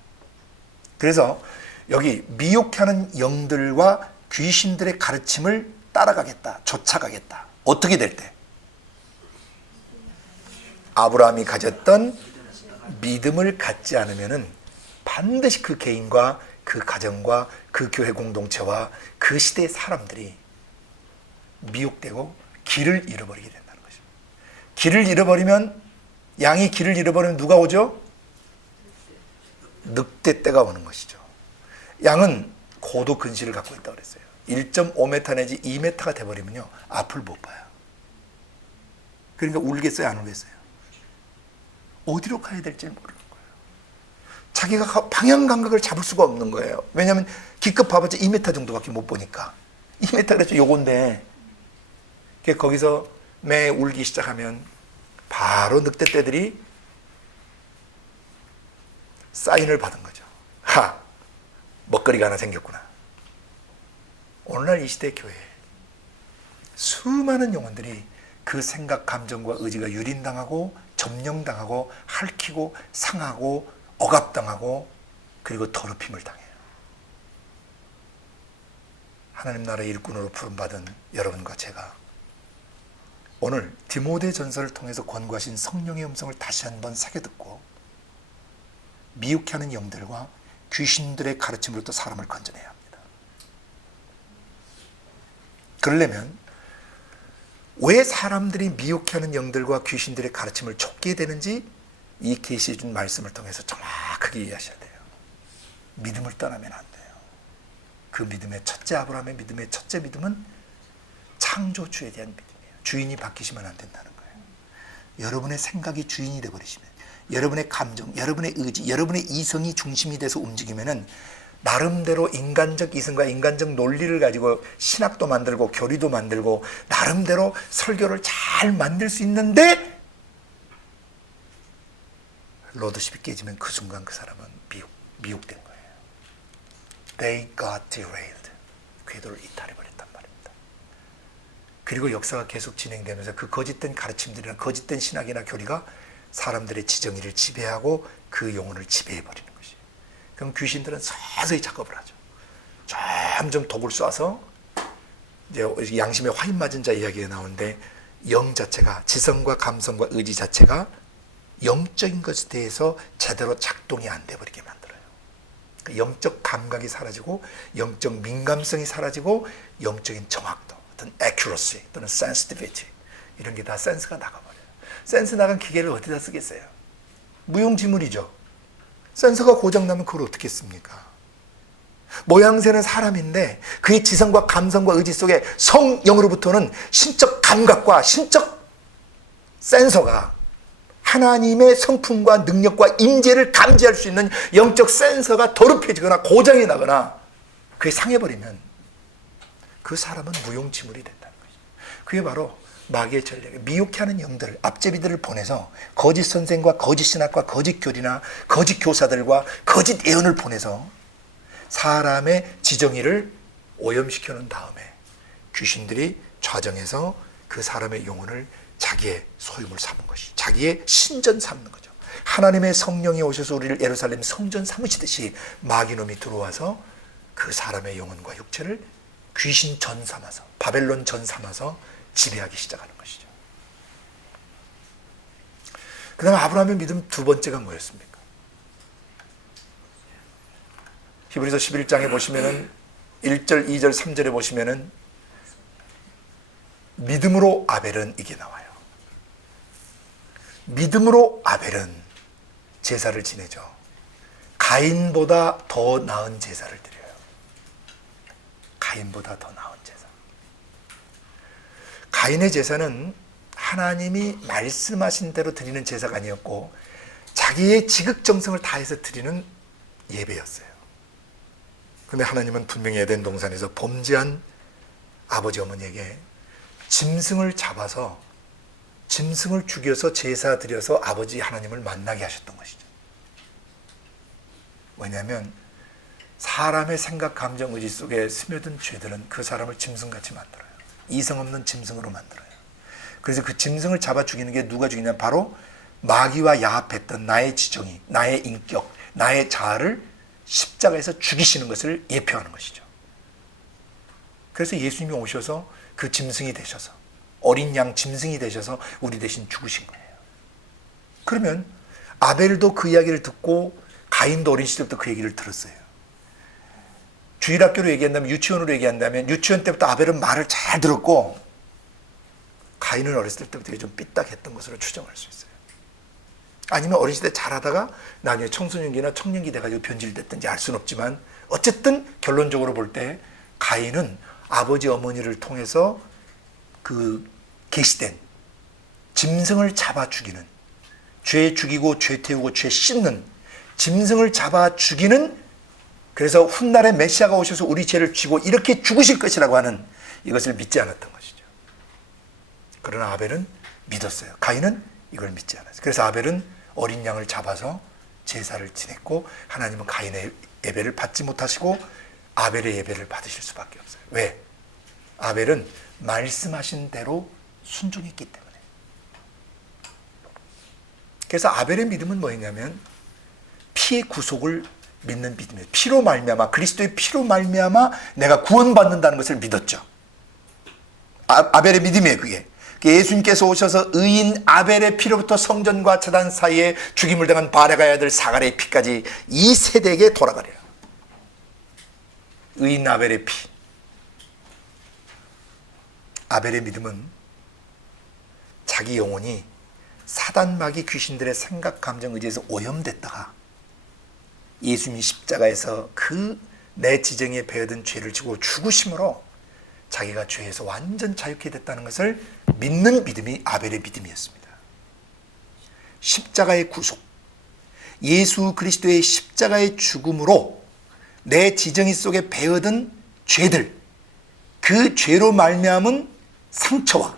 그래서 여기 미혹하는 영들과 귀신들의 가르침을 따라가겠다, 쫓아가겠다. 어떻게 될 때? 아브라함이 가졌던 믿음을 갖지 않으면은 반드시 그 개인과 그 가정과 그 교회 공동체와 그 시대의 사람들이 미혹되고 길을 잃어버리게 된다는 것입니다. 길을 잃어버리면, 양이 길을 잃어버리면 누가 오죠? 늑대 때가 오는 것이죠. 양은 고도 근시를 갖고 있다고 그랬어요. 1.5m 내지 2m가 돼버리면요, 앞을 못 봐요. 그러니까 울겠어요, 안 울겠어요? 어디로 가야 될지 모르는 거예요. 자기가 방향 감각을 잡을 수가 없는 거예요. 왜냐하면 기껏 봐봤자 2m 정도밖에 못 보니까. 2m 그래서 요건데, 거기서 매 울기 시작하면 바로 늑대떼들이 사인을 받은 거죠. 하! 먹거리가 하나 생겼구나. 오늘날 이 시대 교회에 수많은 영혼들이 그 생각, 감정과 의지가 유린당하고 점령당하고 핥히고 상하고 억압당하고 그리고 더럽힘을 당해요. 하나님 나라의 일꾼으로 부름받은 여러분과 제가 오늘 디모데 전서를 통해서 권고하신 성령의 음성을 다시 한번 새겨듣고 미혹하는 영들과 귀신들의 가르침으로부터 사람을 건져내야 합니다. 그러려면 왜 사람들이 미혹하는 영들과 귀신들의 가르침을 쫓게 되는지 이 계시해 준 말씀을 통해서 정확하게 이해하셔야 돼요. 믿음을 떠나면 안 돼요. 그 믿음의 첫째, 아브라함의 믿음의 첫째 믿음은 창조주에 대한 믿음이에요. 주인이 바뀌시면 안 된다는 거예요. 여러분의 생각이 주인이 되어버리시면, 여러분의 감정, 여러분의 의지, 여러분의 이성이 중심이 돼서 움직이면은 나름대로 인간적 이성과 인간적 논리를 가지고 신학도 만들고 교리도 만들고 나름대로 설교를 잘 만들 수 있는데 로드십이 깨지면 그 순간 그 사람은 미혹된 거예요. They got derailed. 궤도를 이탈해버렸단 말입니다. 그리고 역사가 계속 진행되면서 그 거짓된 가르침들이나 거짓된 신학이나 교리가 사람들의 지정의를 지배하고 그 영혼을 지배해버리는 것이에요. 그럼 귀신들은 서서히 작업을 하죠. 점점 독을 쏴서 이제 양심에 화인 맞은 자 이야기가 나오는데, 영 자체가, 지성과 감성과 의지 자체가 영적인 것에 대해서 제대로 작동이 안 돼버리게 만들어요. 영적 감각이 사라지고 영적 민감성이 사라지고 영적인 정확도, 어떤 accuracy 또는 sensitivity, 이런 게 다 센스가 나가버려요. 센스 나간 기계를 어디다 쓰겠어요? 무용지물이죠. 센서가 고장나면 그걸 어떻게 씁니까? 모양새는 사람인데 그의 지성과 감성과 의지 속에 성령으로부터는 신적 감각과 신적 센서가, 하나님의 성품과 능력과 임재를 감지할 수 있는 영적 센서가 더럽혀지거나 고장이 나거나 그게 상해버리면 그 사람은 무용지물이 된다는 거죠. 그게 바로 마귀의 전략, 미혹해 하는 영들, 앞제비들을 보내서 거짓 선생과 거짓 신학과 거짓 교리나 거짓 교사들과 거짓 예언을 보내서 사람의 지정의를 오염시켜 놓은 다음에 귀신들이 좌정해서 그 사람의 영혼을 자기의 소유물 삼는 것이, 자기의 신전 삼는 거죠. 하나님의 성령이 오셔서 우리를 예루살렘 성전 삼으시듯이 마귀놈이 들어와서 그 사람의 영혼과 육체를 귀신 전 삼아서, 바벨론 전 삼아서 지배하기 시작하는 것이죠. 그 다음에 아브라함의 믿음 두 번째가 뭐였습니까? 히브리서 11장에 보시면은 1절, 2절, 3절에 보시면은 믿음으로 아벨은 이게 나와요. 믿음으로 아벨은 제사를 지내죠. 가인보다 더 나은 제사를 드려요. 가인보다 더 나은 제사. 가인의 제사는 하나님이 말씀하신 대로 드리는 제사가 아니었고 자기의 지극정성을 다해서 드리는 예배였어요. 그런데 하나님은 분명히 에덴 동산에서 범죄한 아버지 어머니에게 짐승을 잡아서, 짐승을 죽여서 제사 드려서 아버지 하나님을 만나게 하셨던 것이죠. 왜냐하면 사람의 생각, 감정, 의지 속에 스며든 죄들은 그 사람을 짐승같이 만들어요. 이성 없는 짐승으로 만들어요. 그래서 그 짐승을 잡아 죽이는 게 누가 죽이냐면 바로 마귀와 야합했던 나의 지정이, 나의 인격, 나의 자아를 십자가에서 죽이시는 것을 예표하는 것이죠. 그래서 예수님이 오셔서 그 짐승이 되셔서, 어린 양 짐승이 되셔서 우리 대신 죽으신 거예요. 그러면 아벨도 그 이야기를 듣고 가인도 어린 시절부터 그 얘기를 들었어요. 주일학교로 얘기한다면, 유치원으로 얘기한다면 유치원 때부터 아벨은 말을 잘 들었고 가인은 어렸을 때부터 좀 삐딱했던 것으로 추정할 수 있어요. 아니면 어린 시대 잘하다가 나중에 청소년기나 청년기 돼가지고 변질됐든지 알 수는 없지만 어쨌든 결론적으로 볼 때 가인은 아버지 어머니를 통해서 그 계시된 짐승을 잡아 죽이는, 죄 죽이고 죄 태우고 죄 씻는 짐승을 잡아 죽이는, 그래서 훗날에 메시아가 오셔서 우리 죄를 쥐고 이렇게 죽으실 것이라고 하는 이것을 믿지 않았던 것이죠. 그러나 아벨은 믿었어요. 가인은 이걸 믿지 않았어요. 그래서 아벨은 어린 양을 잡아서 제사를 지냈고 하나님은 가인의 예배를 받지 못하시고 아벨의 예배를 받으실 수밖에 없어요. 왜? 아벨은 말씀하신 대로 순종했기 때문에. 그래서 아벨의 믿음은 뭐였냐면 피의 구속을 믿는 믿음이에요. 피로 말미암아, 그리스도의 피로 말미암아 내가 구원받는다는 것을 믿었죠. 아벨의 믿음이에요. 그게 예수님께서 오셔서 의인 아벨의 피로부터 성전과 제단 사이에 죽임을 당한 바레가의 아들 사가랴의 피까지 이 세대에게 돌아가래요. 의인 아벨의 피. 아벨의 믿음은 자기 영혼이 사단 마귀 귀신들의 생각, 감정, 의지에서 오염됐다가 예수님이 십자가에서 그 내 지정에 배어든 죄를 지고 죽으심으로 자기가 죄에서 완전 자유케 됐다는 것을 믿는 믿음이 아벨의 믿음이었습니다. 십자가의 구속, 예수 그리스도의 십자가의 죽음으로 내 지정의 속에 배어든 죄들, 그 죄로 말미암은 상처와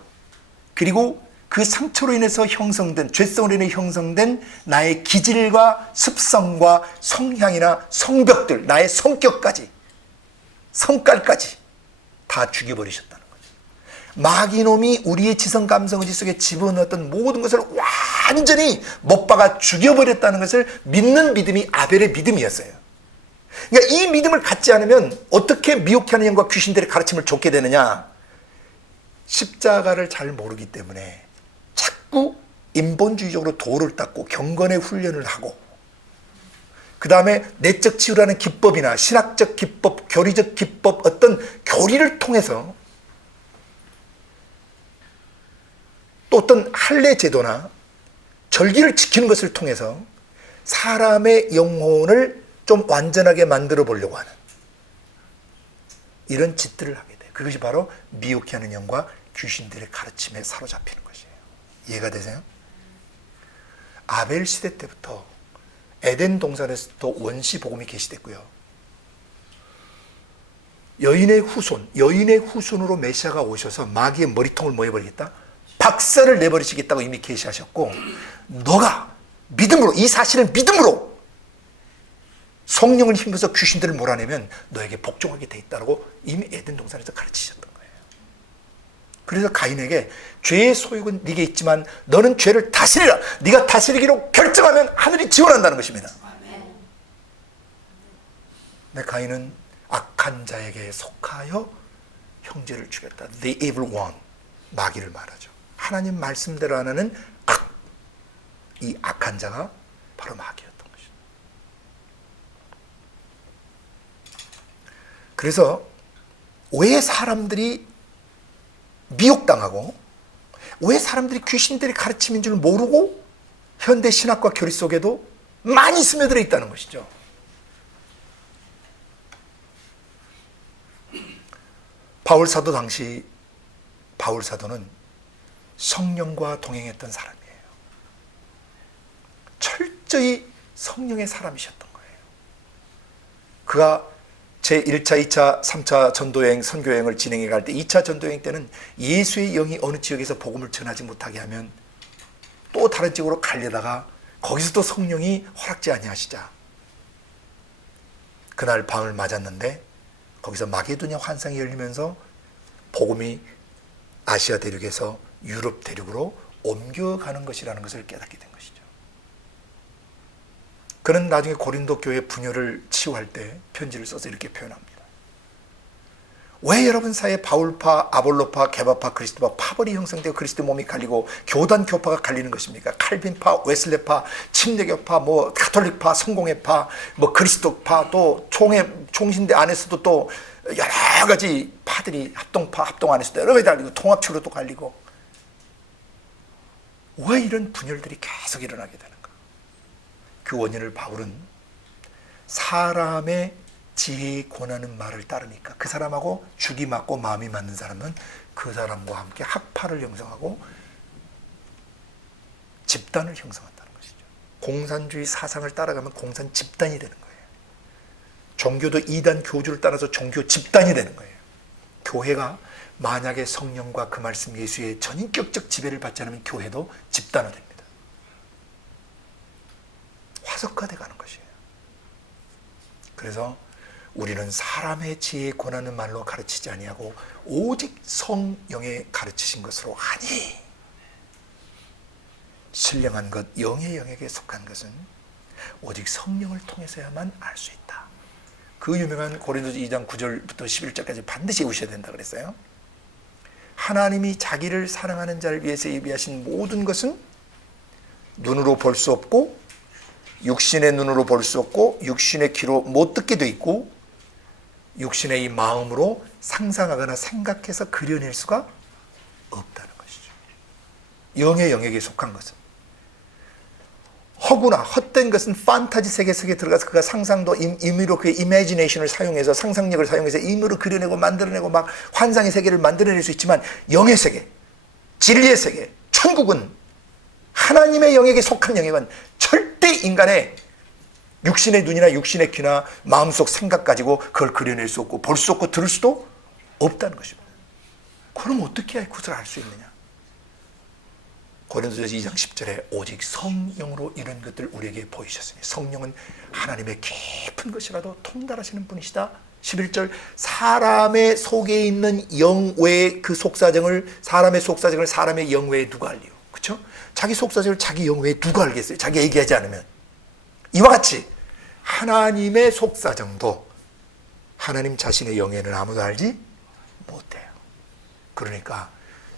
그리고 그 상처로 인해서 형성된, 죄성으로 인해 형성된 나의 기질과 습성과 성향이나 성벽들, 나의 성격까지, 성깔까지 다 죽여버리셨다는 거죠. 마귀놈이 우리의 지성, 감성, 의지 속에 집어넣었던 모든 것을 완전히 못 박아 죽여버렸다는 것을 믿는 믿음이 아벨의 믿음이었어요. 그러니까 이 믿음을 갖지 않으면 어떻게 미혹하는 영과 귀신들의 가르침을 좇게 되느냐? 십자가를 잘 모르기 때문에 자꾸 인본주의적으로 도를 닦고 경건의 훈련을 하고 그 다음에 내적 치유라는 기법이나 신학적 기법, 교리적 기법, 어떤 교리를 통해서 또 어떤 할례 제도나 절기를 지키는 것을 통해서 사람의 영혼을 좀 완전하게 만들어 보려고 하는, 이런 짓들을 하게 돼요. 그것이 바로 미혹해 하는 영과 귀신들의 가르침에 사로잡히는 것이에요. 이해가 되세요? 아벨 시대 때부터 에덴 동산에서도 원시 복음이 계시됐고요. 여인의 후손으로 메시아가 오셔서 마귀의 머리통을 뭐 해버리겠다? 박살을 내버리시겠다고 이미 계시하셨고, 너가 믿음으로, 이 사실을 믿음으로 성령을 힘입어서 귀신들을 몰아내면 너에게 복종하게 돼 있다고 이미 에덴 동산에서 가르치셨던 거예요. 그래서 가인에게 죄의 소욕은 네게 있지만 너는 죄를 다스리라. 네가 다스리기로 결정하면 하늘이 지원한다는 것입니다. 근데 가인은 악한 자에게 속하여 형제를 죽였다. The evil one. 마귀를 말하죠. 하나님 말씀대로 안 하는 악. 이 악한 자가 바로 마귀였던 것이죠. 그래서 왜 사람들이 미혹당하고, 왜 사람들이 귀신들의 가르침인 줄 모르고 현대 신학과 교리 속에도 많이 스며들어 있다는 것이죠. 바울 사도 당시 바울 사도는 성령과 동행했던 사람이에요. 철저히 성령의 사람이셨던 거예요. 그가 제1차, 2차, 3차 전도여행, 선교여행을 진행해 갈 때 2차 전도여행 때는 예수의 영이 어느 지역에서 복음을 전하지 못하게 하면 또 다른 지역으로 가려다가 거기서도 성령이 허락지 아니하시자 그날 밤을 맞았는데, 거기서 마게도냐 환상이 열리면서 복음이 아시아 대륙에서 유럽 대륙으로 옮겨가는 것이라는 것을 깨닫게 된 것이죠. 그는 나중에 고린도 교회 분열을 치유할 때 편지를 써서 이렇게 표현합니다. 왜 여러분 사이에 바울파, 아볼로파, 게바파, 그리스도파, 파벌이 형성되고 그리스도 몸이 갈리고 교단 교파가 갈리는 것입니까? 칼빈파, 웨슬레파, 침례교파, 뭐 가톨릭파, 성공회파, 뭐 그리스도파, 또 총신대 안에서도 또 여러 가지 파들이 합동 안에서도 여러 가지 갈리고 통합치료도 갈리고, 왜 이런 분열들이 계속 일어나게 되는가? 그 원인을 바울은 사람의 지혜에 권하는 말을 따르니까 그 사람하고 죽이 맞고 마음이 맞는 사람은 그 사람과 함께 학파를 형성하고 집단을 형성한다는 것이죠. 공산주의 사상을 따라가면 공산 집단이 되는 거예요. 종교도 이단 교주를 따라서 종교 집단이 되는 거예요. 교회가 만약에 성령과 그 말씀 예수의 전인격적 지배를 받지 않으면 교회도 집단화됩니다. 화석화돼 가는 것이에요. 그래서 우리는 사람의 지혜에 권하는 말로 가르치지 아니하고 오직 성령의 가르치신 것으로 하니, 신령한 것, 영의 영역에 속한 것은 오직 성령을 통해서야만 알 수 있다. 그 유명한 고린도서 2장 9절부터 11절까지 반드시 외우셔야 된다 그랬어요. 하나님이 자기를 사랑하는 자를 위해서 예비하신 모든 것은 눈으로 볼 수 없고, 육신의 눈으로 볼 수 없고, 육신의 귀로 못 듣게 돼 있고, 육신의 이 마음으로 상상하거나 생각해서 그려낼 수가 없다는 것이죠. 영의 영역에 속한 것은, 허구나 헛된 것은 판타지 세계 속에 들어가서 그가 상상도 임의로 그의 이미지네이션을 사용해서, 상상력을 사용해서 임의로 그려내고 만들어내고 막 환상의 세계를 만들어낼 수 있지만, 영의 세계, 진리의 세계, 천국은, 하나님의 영역에 속한 영역은 절대 인간의 육신의 눈이나 육신의 귀나 마음속 생각 가지고 그걸 그려낼 수 없고 볼 수 없고 들을 수도 없다는 것입니다. 그럼 어떻게 해야 그것을 알 수 있느냐? 고린도전서 2장 10절에 오직 성령으로 이런 것들 우리에게 보이셨으니, 성령은 하나님의 깊은 것이라도 통달하시는 분이시다. 11절, 사람의 속에 있는 영 외의 그 속사정을, 사람의 속사정을 사람의 영 외에 누가 알리요? 그렇죠? 자기 속사정을 자기 영 외에 누가 알겠어요? 자기가 얘기하지 않으면. 이와 같이 하나님의 속사정도 하나님 자신의 영에는 아무도 알지 못해요. 그러니까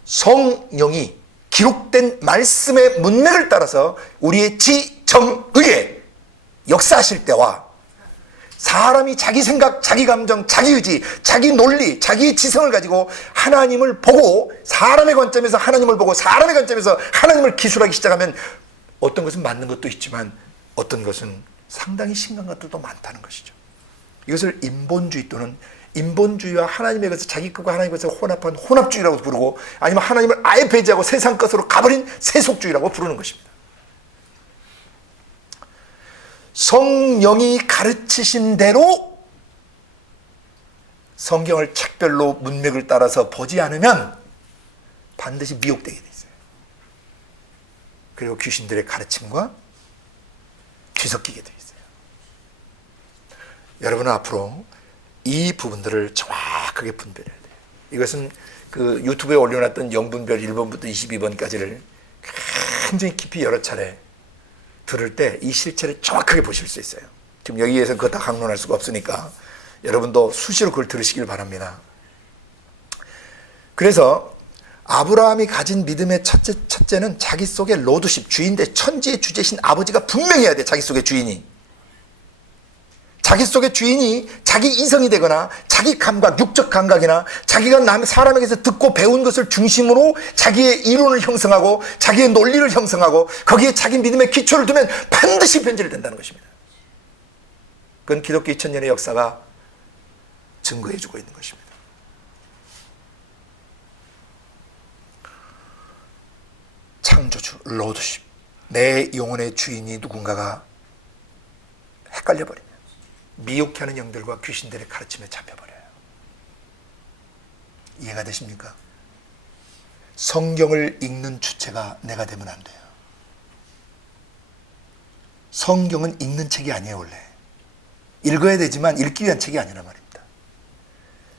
성령이 기록된 말씀의 문맥을 따라서 우리의 지정의에 역사하실 때와, 사람이 자기 생각, 자기 감정, 자기 의지, 자기 논리, 자기 지성을 가지고 하나님을 보고, 사람의 관점에서 하나님을 보고 사람의 관점에서 하나님을 기술하기 시작하면 어떤 것은 맞는 것도 있지만 어떤 것은 상당히 심각한 것들도 많다는 것이죠. 이것을 인본주의 또는 인본주의와 하나님의 것을 자기 것과 하나님의 것을 혼합한 혼합주의라고 부르고, 아니면 하나님을 아예 배제하고 세상 것으로 가버린 세속주의라고 부르는 것입니다. 성령이 가르치신 대로 성경을 책별로 문맥을 따라서 보지 않으면 반드시 미혹되게 돼 있어요. 그리고 귀신들의 가르침과 뒤섞이게 돼 있어요. 여러분은 앞으로 이 부분들을 정확하게 분별해야 돼요. 이것은 그 유튜브에 올려놨던 영분별 1번부터 22번까지를 굉장히 깊이 여러 차례 들을 때 이 실체를 정확하게 보실 수 있어요. 지금 여기에서 그거 다 강론할 수가 없으니까 여러분도 수시로 그걸 들으시길 바랍니다. 그래서 아브라함이 가진 믿음의 첫째는 자기 속에 로드십, 주인대 천지의 주제신 아버지가 분명해야 돼. 자기 속에 주인이. 자기 속에 주인이 자기 이성이 되거나 자기 감각, 육적 감각이나 자기가 사람에게서 듣고 배운 것을 중심으로 자기의 이론을 형성하고 자기의 논리를 형성하고 거기에 자기 믿음의 기초를 두면 반드시 변질된다는 것입니다. 그건 기독교 2000년의 역사가 증거해주고 있는 것입니다. 창조주, 로드십, 내 영혼의 주인이 누군가가 헷갈려버리면 미혹해 하는 영들과 귀신들의 가르침에 잡혀버려요. 이해가 되십니까? 성경을 읽는 주체가 내가 되면 안 돼요. 성경은 읽는 책이 아니에요. 원래 읽어야 되지만 읽기 위한 책이 아니란 말입니다.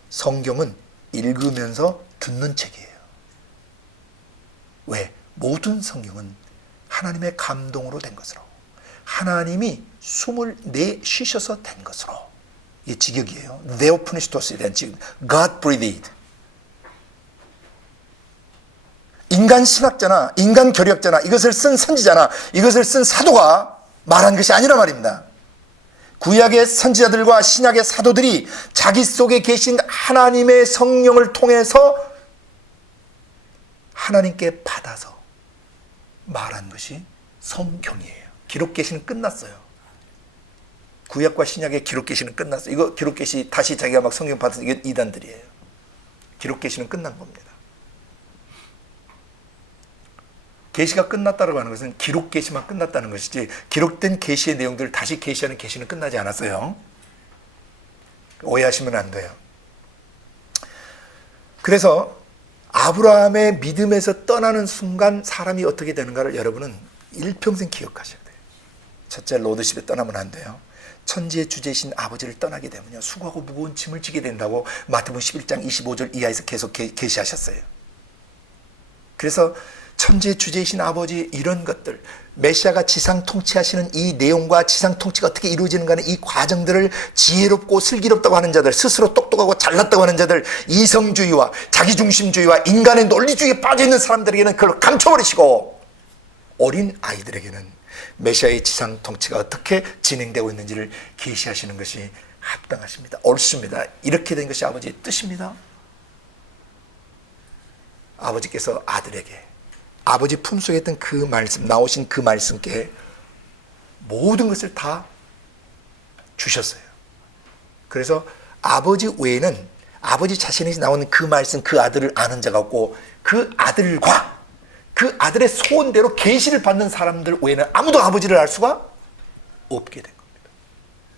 성경은 읽으면서 듣는 책이에요. 왜? 모든 성경은 하나님의 감동으로 된 것으로, 하나님이 숨을 내쉬셔서 된 것으로, 이게 직역이에요. 네오프니스토스에 대한 직역, God breathed. 인간 신학자나 인간 교리학자나 이것을 쓴 선지자나 이것을 쓴 사도가 말한 것이 아니란 말입니다. 구약의 선지자들과 신약의 사도들이 자기 속에 계신 하나님의 성령을 통해서 하나님께 받아서 말한 것이 성경이에요. 기록 계시는 끝났어요. 구약과 신약의 기록 계시는 끝났어요. 이거 기록 계시 다시 자기가 막 성경 받아서 이게 이단들이에요. 기록 계시는 끝난 겁니다. 계시가 끝났다고 하는 것은 기록 계시만 끝났다는 것이지, 기록된 계시의 내용들을 다시 계시하는 계시는 끝나지 않았어요. 오해하시면 안 돼요. 그래서 아브라함의 믿음에서 떠나는 순간 사람이 어떻게 되는가를 여러분은 일평생 기억하셔야 돼요. 첫째, 로드십에 떠나면 안 돼요. 천지의 주제이신 아버지를 떠나게 되면요, 수고하고 무거운 짐을 지게 된다고 마태복음 11장 25절 이하에서 계속 계시하셨어요. 그래서 천지의 주제이신 아버지, 이런 것들, 메시아가 지상 통치하시는 이 내용과 지상 통치가 어떻게 이루어지는가 하는 이 과정들을 지혜롭고 슬기롭다고 하는 자들, 스스로 똑똑하고 잘났다고 하는 자들, 이성주의와 자기중심주의와 인간의 논리주의에 빠져있는 사람들에게는 그걸 감춰버리시고, 어린 아이들에게는 메시아의 지상 통치가 어떻게 진행되고 있는지를 계시하시는 것이 합당하십니다. 옳습니다. 이렇게 된 것이 아버지의 뜻입니다. 아버지께서 아들에게, 아버지 품속에 있던 그 말씀, 나오신 그 말씀께 모든 것을 다 주셨어요. 그래서 아버지 외에는 아버지 자신이 나오는 그 말씀, 그 아들을 아는 자가 없고, 그 아들과 그 아들의 소원대로 계시를 받는 사람들 외에는 아무도 아버지를 알 수가 없게 된 겁니다.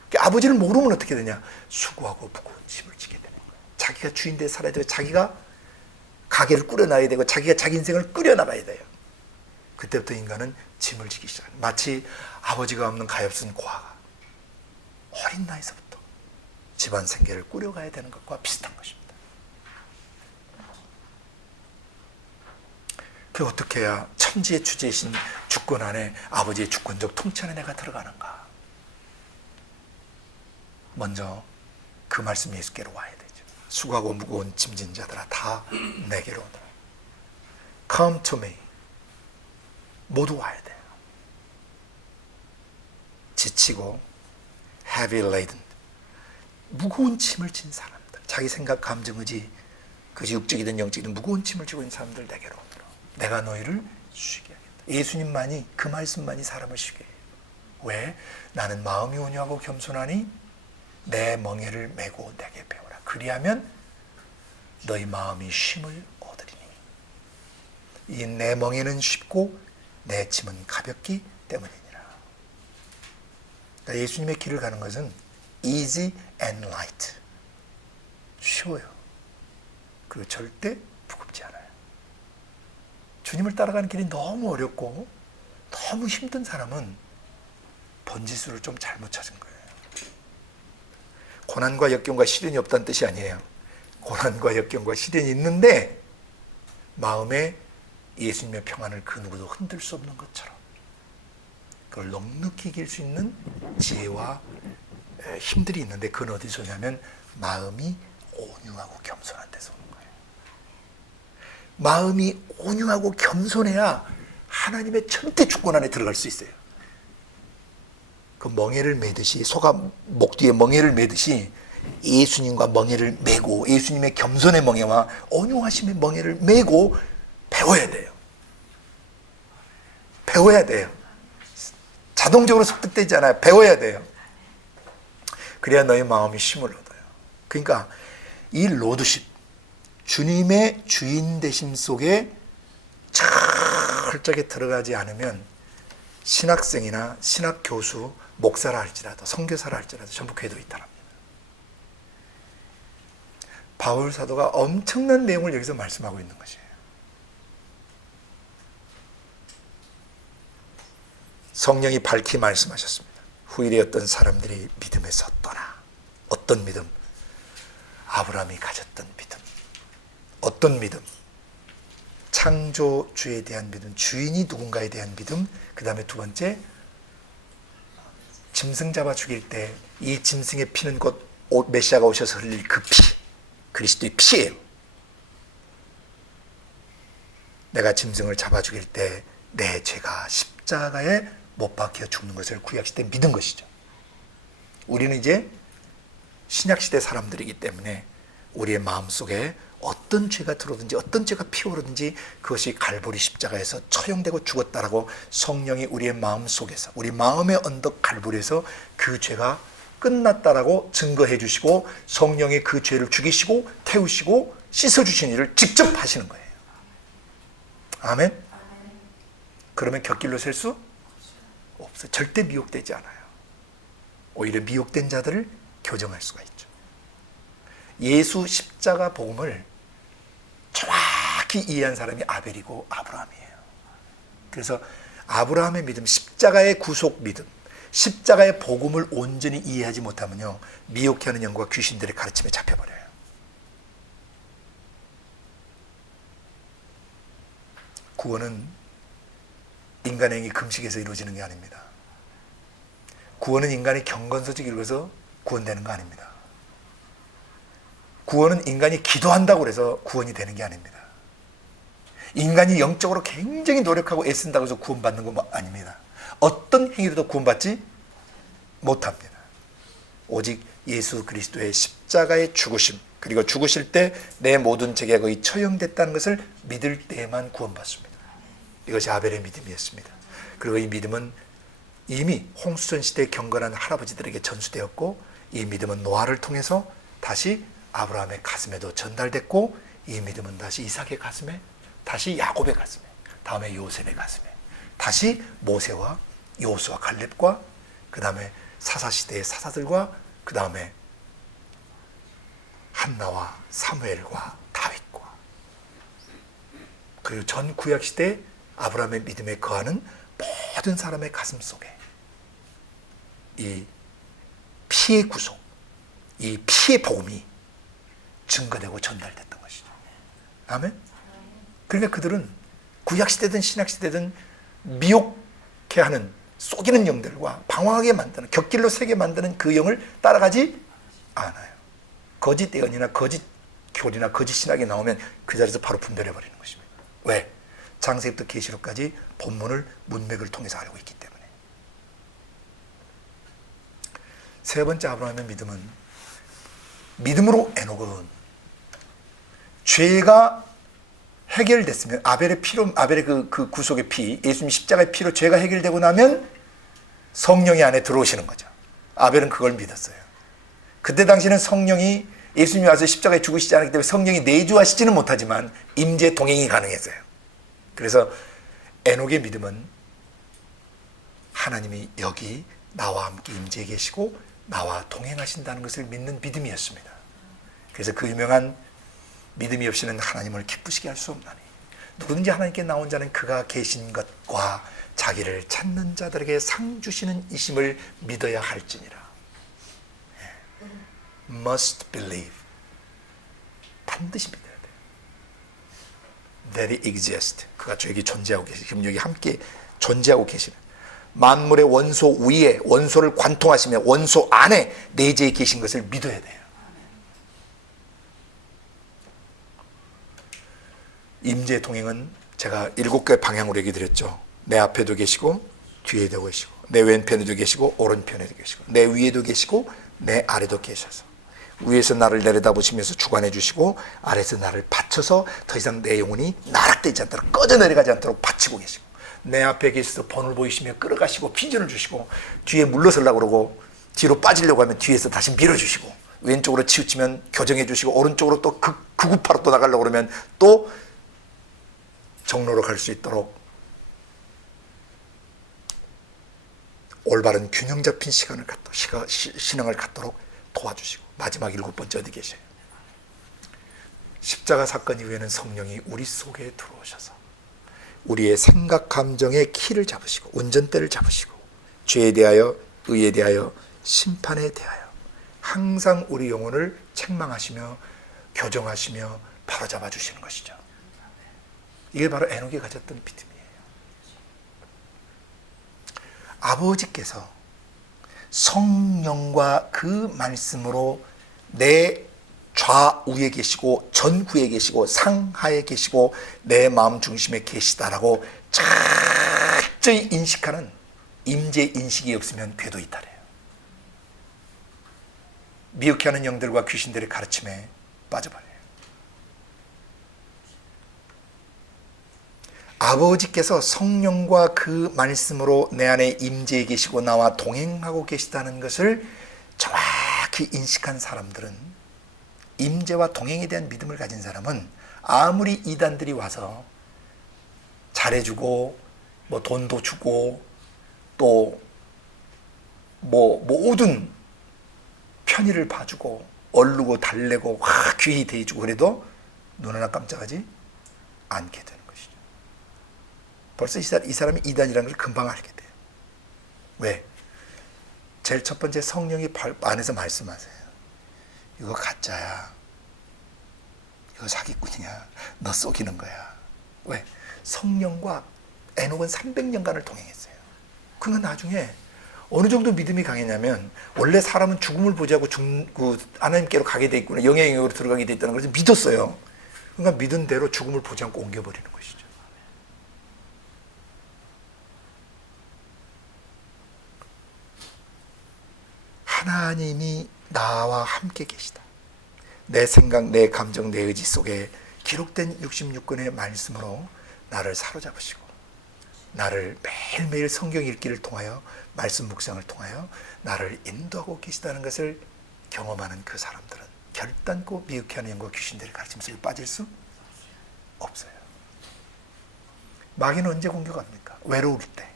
그러니까 아버지를 모르면 어떻게 되냐? 수고하고 무거운 짐을 지게 되는 거예요. 자기가 주인되어 살아야 되고, 자기가 가게를 꾸려놔야 되고, 자기가 자기 인생을 꾸려나가야 돼요. 그때부터 인간은 짐을 지기 시작합니다. 마치 아버지가 없는 가엾은 고아가 어린 나이서부터 집안 생계를 꾸려가야 되는 것과 비슷한 것입니다. 그 어떻게 해야 천지의 주제이신 주권 안에, 아버지의 주권적 통치 안에 내가 들어가는가? 먼저 그 말씀 예수께로 와야 되죠. 수고하고 무거운 짐진 자들아 다 내게로 오너라. Come to me. 모두 와야 돼요. 지치고 heavy laden, 무거운 짐을 진 사람들, 자기 생각, 감정, 의지, 그것이 육적이든 영적이든 무거운 짐을 지고 있는 사람들 내게로 오너라. 내가 너희를 쉬게 하겠다. 예수님만이, 그 말씀만이 사람을 쉬게 해요. 왜? 나는 마음이 온유하고 겸손하니 내 멍에를 메고 내게 배우라. 그리하면 너희 마음이 쉼을 얻으리니 이 내 멍에는 쉽고 내 짐은 가볍기 때문이니라. 그러니까 예수님의 길을 가는 것은 easy and light, 쉬워요. 그리고 절대 무겁지 않아요. 주님을 따라가는 길이 너무 어렵고 너무 힘든 사람은 번지수를 좀 잘못 찾은 거예요. 고난과 역경과 시련이 없다는 뜻이 아니에요. 고난과 역경과 시련이 있는데 마음에 예수님의 평안을 그 누구도 흔들 수 없는 것처럼 그걸 넉넉히 이길 수 있는 지혜와 힘들이 있는데 그건 어디서 오냐면 마음이 온유하고 겸손한 데서 오는 거예요. 마음이 온유하고 겸손해야 하나님의 절대 주권 안에 들어갈 수 있어요. 그 멍에를 매듯이, 소가 목 뒤에 멍에를 매듯이 예수님과 멍에를 매고 예수님의 겸손의 멍에와 온유하심의 멍에를 매고 배워야 돼요. 배워야 돼요. 자동적으로 습득되지 않아요. 배워야 돼요. 그래야 너의 마음이 쉼을 얻어요. 그러니까 이 로드십, 주님의 주인 되심 속에 철저하게 들어가지 않으면 신학생이나 신학교수, 목사라 할지라도 선교사라 할지라도 전부 궤도에 있다랍니다. 바울 사도가 엄청난 내용을 여기서 말씀하고 있는 것이에요. 성령이 밝히 말씀하셨습니다. 후일에 어떤 사람들이 믿음에서 떠나. 어떤 믿음? 아브라함이 가졌던 믿음. 어떤 믿음? 창조주에 대한 믿음, 주인이 누군가에 대한 믿음. 그 다음에 두 번째, 짐승 잡아 죽일 때 이 짐승의 피는 곧 메시아가 오셔서 흘릴 그 피, 그리스도의 피예요. 내가 짐승을 잡아 죽일 때 내 죄가 십자가에 못 박혀 죽는 것을 구약시대에 믿은 것이죠. 우리는 이제 신약시대 사람들이기 때문에 우리의 마음속에 어떤 죄가 들어오든지 어떤 죄가 피어오르든지 그것이 갈보리 십자가에서 처형되고 죽었다라고 성령이 우리의 마음속에서, 우리 마음의 언덕 갈보리에서 그 죄가 끝났다라고 증거해 주시고 성령이 그 죄를 죽이시고 태우시고 씻어주신 일을 직접 하시는 거예요. 아멘? 그러면 곁길로 셀 수 없어요. 절대 미혹되지 않아요. 오히려 미혹된 자들을 교정할 수가 있죠. 예수 십자가 복음을 정확히 이해한 사람이 아벨이고 아브라함이에요. 그래서 아브라함의 믿음, 십자가의 구속 믿음, 십자가의 복음을 온전히 이해하지 못하면요, 미혹해하는 영과 귀신들의 가르침에 잡혀버려요. 구원은 인간의 행위 금식에서 이루어지는 게 아닙니다. 구원은 인간이 경건서적 읽어서 구원되는 거 아닙니다. 구원은 인간이 기도한다고 해서 구원이 되는 게 아닙니다. 인간이 영적으로 굉장히 노력하고 애쓴다고 해서 구원받는 거 아닙니다. 어떤 행위로도 구원받지 못합니다. 오직 예수 그리스도의 십자가의 죽으심, 그리고 죽으실 때 내 모든 죄가 거의 처형됐다는 것을 믿을 때에만 구원받습니다. 이것이 아벨의 믿음이었습니다. 그리고 이 믿음은 이미 홍수전 시대에 경건한 할아버지들에게 전수되었고, 이 믿음은 노아를 통해서 다시 아브라함의 가슴에도 전달됐고, 이 믿음은 다시 이삭의 가슴에, 다시 야곱의 가슴에, 다음에 요셉의 가슴에, 다시 모세와 여호수아 갈렙과, 그 다음에 사사시대의 사사들과, 그 다음에 한나와 사무엘과 다윗과, 그리고 전 구약시대 아브라함의 믿음에 거하는 모든 사람의 가슴 속에 이 피의 구속, 이 피의 복음이 증거되고 전달됐던 것이죠. 아멘? 그러니까 그들은 구약시대든 신약시대든 미혹해 하는, 속이는 영들과 방황하게 만드는, 곁길로 새게 만드는 그 영을 따라가지 않아요. 거짓 예언이나 거짓 교리나 거짓 신학이 나오면 그 자리에서 바로 분별해버리는 것입니다. 왜? 창세기부터 계시록까지 본문을 문맥을 통해서 알고 있기 때문에. 세 번째 아브라함의 믿음은, 믿음으로 에녹은 죄가 해결됐으면, 아벨의 피로, 아벨의 그 구속의 피, 예수님 십자가의 피로 죄가 해결되고 나면 성령이 안에 들어오시는 거죠. 아벨은 그걸 믿었어요. 그때 당시는 성령이 예수님이 와서 십자가에 죽으시지 않았기 때문에 성령이 내주하시지는 못하지만 임재 동행이 가능했어요. 그래서 에녹의 믿음은 하나님이 여기 나와 함께 임재해 계시고 나와 동행하신다는 것을 믿는 믿음이었습니다. 그래서 그 유명한 믿음이 없이는 하나님을 기쁘시게 할 수 없나니 누구든지 하나님께 나온 자는 그가 계신 것과 자기를 찾는 자들에게 상 주시는 이심을 믿어야 할지니라. Must believe. 반드시 믿어야 돼요. That it exists. 그가 저에게 존재하고 계시. 지금 여기 함께 존재하고 계시는 만물의 원소 위에 원소를 관통하시며 원소 안에 내재해 계신 것을 믿어야 돼요. 임재 동행은 제가 7개 방향으로 얘기 드렸죠. 내 앞에도 계시고 뒤에도 계시고 내 왼편에도 계시고 오른편에도 계시고 내 위에도 계시고 내 아래도 계셔서 위에서 나를 내려다보시면서 주관해 주시고 아래에서 나를 받쳐서 더 이상 내 영혼이 나락되지 않도록 꺼져 내려가지 않도록 받치고 계시고 내 앞에 계셔서 본을 보이시며 끌어가시고 비전을 주시고 뒤에 물러서려고 그러고 뒤로 빠지려고 하면 뒤에서 다시 밀어주시고 왼쪽으로 치우치면 교정해 주시고 오른쪽으로 또 극우파로 또 나가려고 그러면 또 정로로 갈 수 있도록 올바른 균형 잡힌 시간을 신앙을 갖도록 도와주시고 마지막 7번째 어디 계셔요? 십자가 사건 이후에는 성령이 우리 속에 들어오셔서 우리의 생각 감정의 키를 잡으시고 운전대를 잡으시고 죄에 대하여 의에 대하여 심판에 대하여 항상 우리 영혼을 책망하시며 교정하시며 바로잡아 주시는 것이죠. 이게 바로 에녹이 가졌던 믿음이에요. 아버지께서 성령과 그 말씀으로 내 좌우에 계시고 전후에 계시고 상하에 계시고 내 마음 중심에 계시다라고 철저히 인식하는 임재 인식이 없으면 궤도 이탈해요. 미혹해 하는 영들과 귀신들의 가르침에 빠져버려요. 아버지께서 성령과 그 말씀으로 내 안에 임재해 계시고 나와 동행하고 계시다는 것을 정확히 인식한 사람들은, 임재와 동행에 대한 믿음을 가진 사람은 아무리 이단들이 와서 잘해주고 뭐 돈도 주고 또 뭐 모든 편의를 봐주고 얼르고 달래고 귀히 대해주고 그래도 눈 하나 깜짝하지 않게 되는 것이죠. 벌써 이 사람이 이단이라는 걸 금방 알게 돼요. 왜? 제일 첫 번째, 성령이 안에서 말씀하세요. 이거 가짜야. 이거 사기꾼이야. 너 속이는 거야. 왜? 성령과 에녹은 300년간을 동행했어요. 그러니까 나중에 어느 정도 믿음이 강했냐면, 원래 사람은 죽음을 보자고 하나님께로 가게 돼 있구나, 영의 영역으로 들어가게 돼 있다는 걸 믿었어요. 그러니까 믿은 대로 죽음을 보지 않고 옮겨버리는 것이죠. 하나님이 나와 함께 계시다. 내 생각, 내 감정, 내 의지 속에 기록된 66권의 말씀으로 나를 사로잡으시고 나를 매일매일 성경 읽기를 통하여, 말씀 묵상을 통하여 나를 인도하고 계시다는 것을 경험하는 그 사람들은 결단코 미혹해 하는 영과 귀신들의 가르침 속에 빠질 수 없어요. 마귀는 언제 공격합니까? 외로울 때,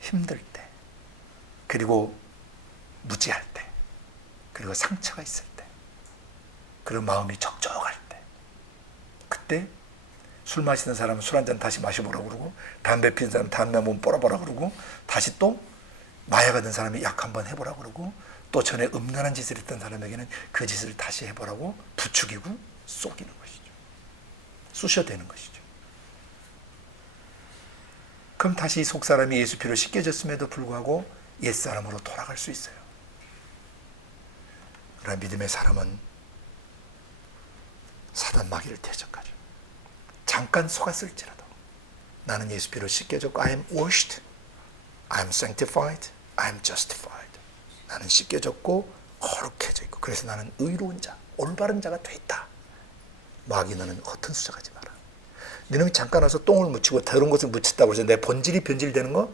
힘들 때, 그리고 무지할 때, 그리고 상처가 있을 때, 그리고 마음이 적적할 때, 그때 술 마시는 사람은 술 한잔 다시 마셔보라고 그러고, 담배 피는 사람은 담배 한번 뽀라보라고 그러고, 다시 또 마약 하던 사람이 약 한번 해보라고 그러고, 또 전에 음란한 짓을 했던 사람에게는 그 짓을 다시 해보라고 부추기고 속이는 것이죠. 쑤셔대는 것이죠. 그럼 다시 속사람이 예수 피로 씻겨졌음에도 불구하고 옛사람으로 돌아갈 수 있어요. 그러나 믿음의 사람은 사단 마귀를 대적하죠. 잠깐 속았을지라도 나는 예수 피로 씻겨졌고 I am washed, I am sanctified, I am justified. 나는 씻겨졌고 거룩해져 있고 그래서 나는 의로운 자, 올바른 자가 돼 있다. 마귀 너는 허튼 수작하지 마라. 너는 잠깐 와서 똥을 묻히고 더러운 것을 묻혔다고 해서 내 본질이 변질되는 거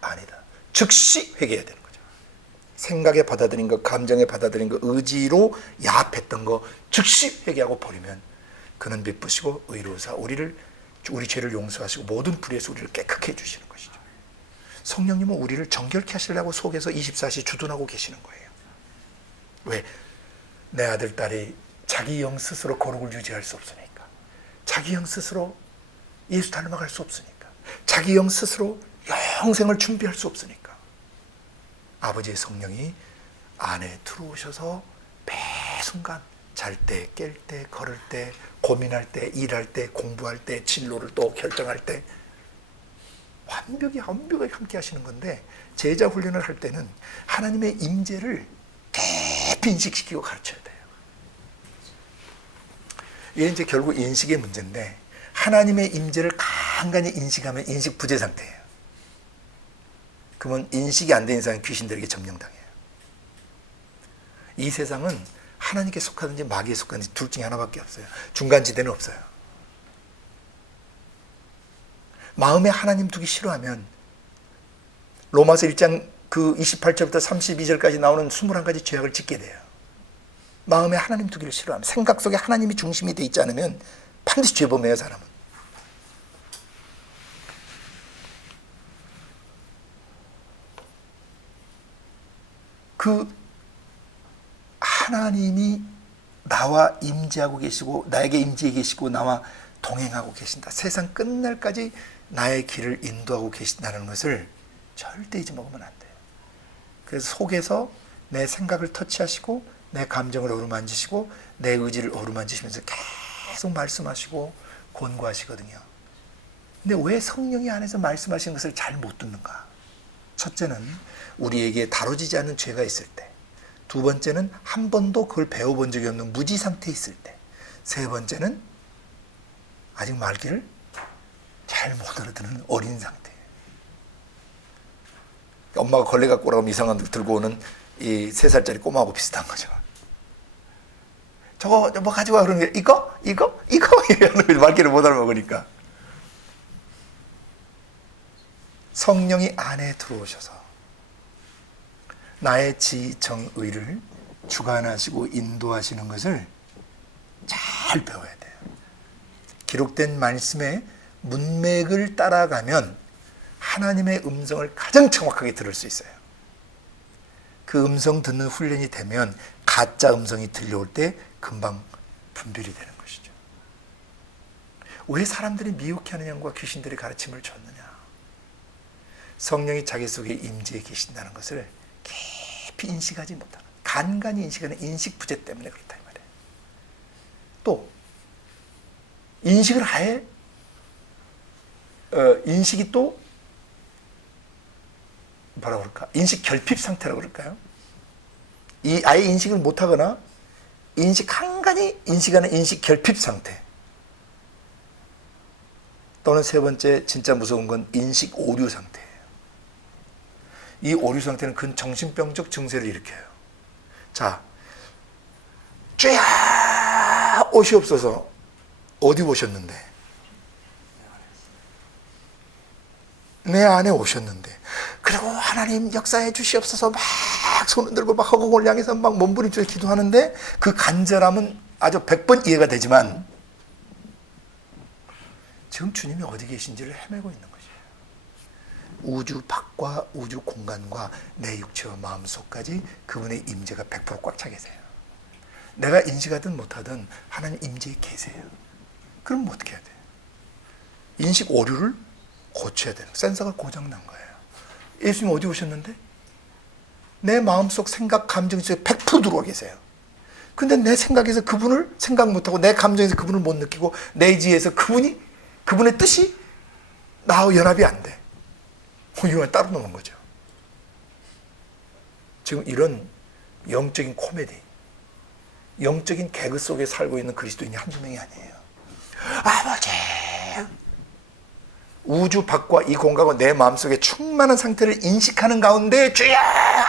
아니다. 즉시 회개해야 되는 거죠. 생각에 받아들인 거, 감정에 받아들인 거, 의지로 야합했던 거 즉시 회개하고 버리면 그는 미쁘시고 의로우사 우리 죄를 용서하시고 모든 불의에서 우리를 깨끗게 해주시는 것이죠. 성령님은 우리를 정결케 하시려고 속에서 24시 주둔하고 계시는 거예요. 왜? 내 아들, 딸이 자기 영 스스로 거룩을 유지할 수 없으니까, 자기 영 스스로 예수 닮아갈 수 없으니까, 자기 영 스스로 영생을 준비할 수 없으니까 아버지의 성령이 안에 들어오셔서 매 순간 잘 때, 깰 때, 걸을 때, 고민할 때, 일할 때, 공부할 때, 진로를 또 결정할 때 완벽히 함께 하시는 건데, 제자 훈련을 할 때는 하나님의 임재를 깊이 인식시키고 가르쳐야 돼요. 이게 이제 결국 인식의 문제인데, 하나님의 임재를 간간히 인식하면 인식 부재 상태예요. 그러면 인식이 안 된 이상은 귀신들에게 점령당해요. 이 세상은 하나님께 속하든지 마귀에 속하든지 둘 중에 하나밖에 없어요. 중간지대는 없어요. 마음에 하나님 두기 싫어하면 로마서 1장 그 28절부터 32절까지 나오는 21가지 죄악을 짓게 돼요. 마음에 하나님 두기를 싫어하면, 생각 속에 하나님이 중심이 돼 있지 않으면 반드시 죄범해요, 사람은. 그 하나님이 나와 임재하고 계시고, 나에게 임재해 계시고, 나와 동행하고 계신다, 세상 끝날까지 나의 길을 인도하고 계신다는 것을 절대 잊어먹으면 안 돼요. 그래서 속에서 내 생각을 터치하시고, 내 감정을 어루만지시고, 내 의지를 어루만지시면서 계속 말씀하시고 권고하시거든요. 근데 왜 성령이 안에서 말씀하시는 것을 잘 못 듣는가? 첫째는 우리에게 다뤄지지 않는 죄가 있을 때, 두 번째는 한 번도 그걸 배워본 적이 없는 무지 상태에 있을 때, 세 번째는 아직 말귀를 잘 못 알아듣는 어린 상태예요. 엄마가 걸레 갖고 오라고 이상한 거 들고 오는 이 3살짜리 꼬마하고 비슷한 거죠. 저거 뭐 가지고 와, 그러는 게 이거 이러는 거죠. 말귀를 못 알아먹으니까. 성령이 안에 들어오셔서 나의 지정의를 주관하시고 인도하시는 것을 잘 배워야 돼요. 기록된 말씀의 문맥을 따라가면 하나님의 음성을 가장 정확하게 들을 수 있어요. 그 음성 듣는 훈련이 되면 가짜 음성이 들려올 때 금방 분별이 되는 것이죠. 왜 사람들이 미혹해하느냐과 귀신들의 가르침을 줬느냐? 성령이 자기 속에 임재해 계신다는 것을 깊이 인식하지 못하는, 간간히 인식하는 인식 부재 때문에 그렇다 이 말이에요. 또 인식을 아예 인식이 또 뭐라 그럴까? 인식 결핍 상태라고 그럴까요? 아예 인식을 못하거나 간간히 인식하는 인식 결핍 상태. 또는 세 번째 진짜 무서운 건 인식 오류 상태예요. 이 오류 상태는 근 정신병적 증세를 일으켜요. 자, 쫙 옷이 없어서 어디 오셨는데? 내 안에 오셨는데, 그리고 하나님 역사해 주시옵소서 막 손을 들고 막 허공을 향해서 막 몸부림쳐 기도하는데, 그 간절함은 아주 100번 이해가 되지만 지금 주님이 어디 계신지를 헤매고 있는 것이에요. 우주 밖과 우주 공간과 내 육체와 마음속까지 그분의 임재가 100% 꽉 차 계세요. 내가 인식하든 못하든 하나님 임재에 계세요. 그럼 어떻게 해야 돼요? 인식 오류를 고쳐야 돼요. 센서가 고장난 거예요. 예수님 어디 오셨는데? 내 마음속 생각, 감정 속에 100% 들어와 계세요. 근데 내 생각에서 그분을 생각 못하고, 내 감정에서 그분을 못 느끼고, 내 의지에서 그분의 뜻이 나하고 연합이 안 돼. 이건 따로 노는 거죠. 지금 이런 영적인 코미디, 영적인 개그 속에 살고 있는 그리스도인이 한두 명이 아니에요. 아버지, 우주 밖과 이 공간과 내 마음속에 충만한 상태를 인식하는 가운데 주여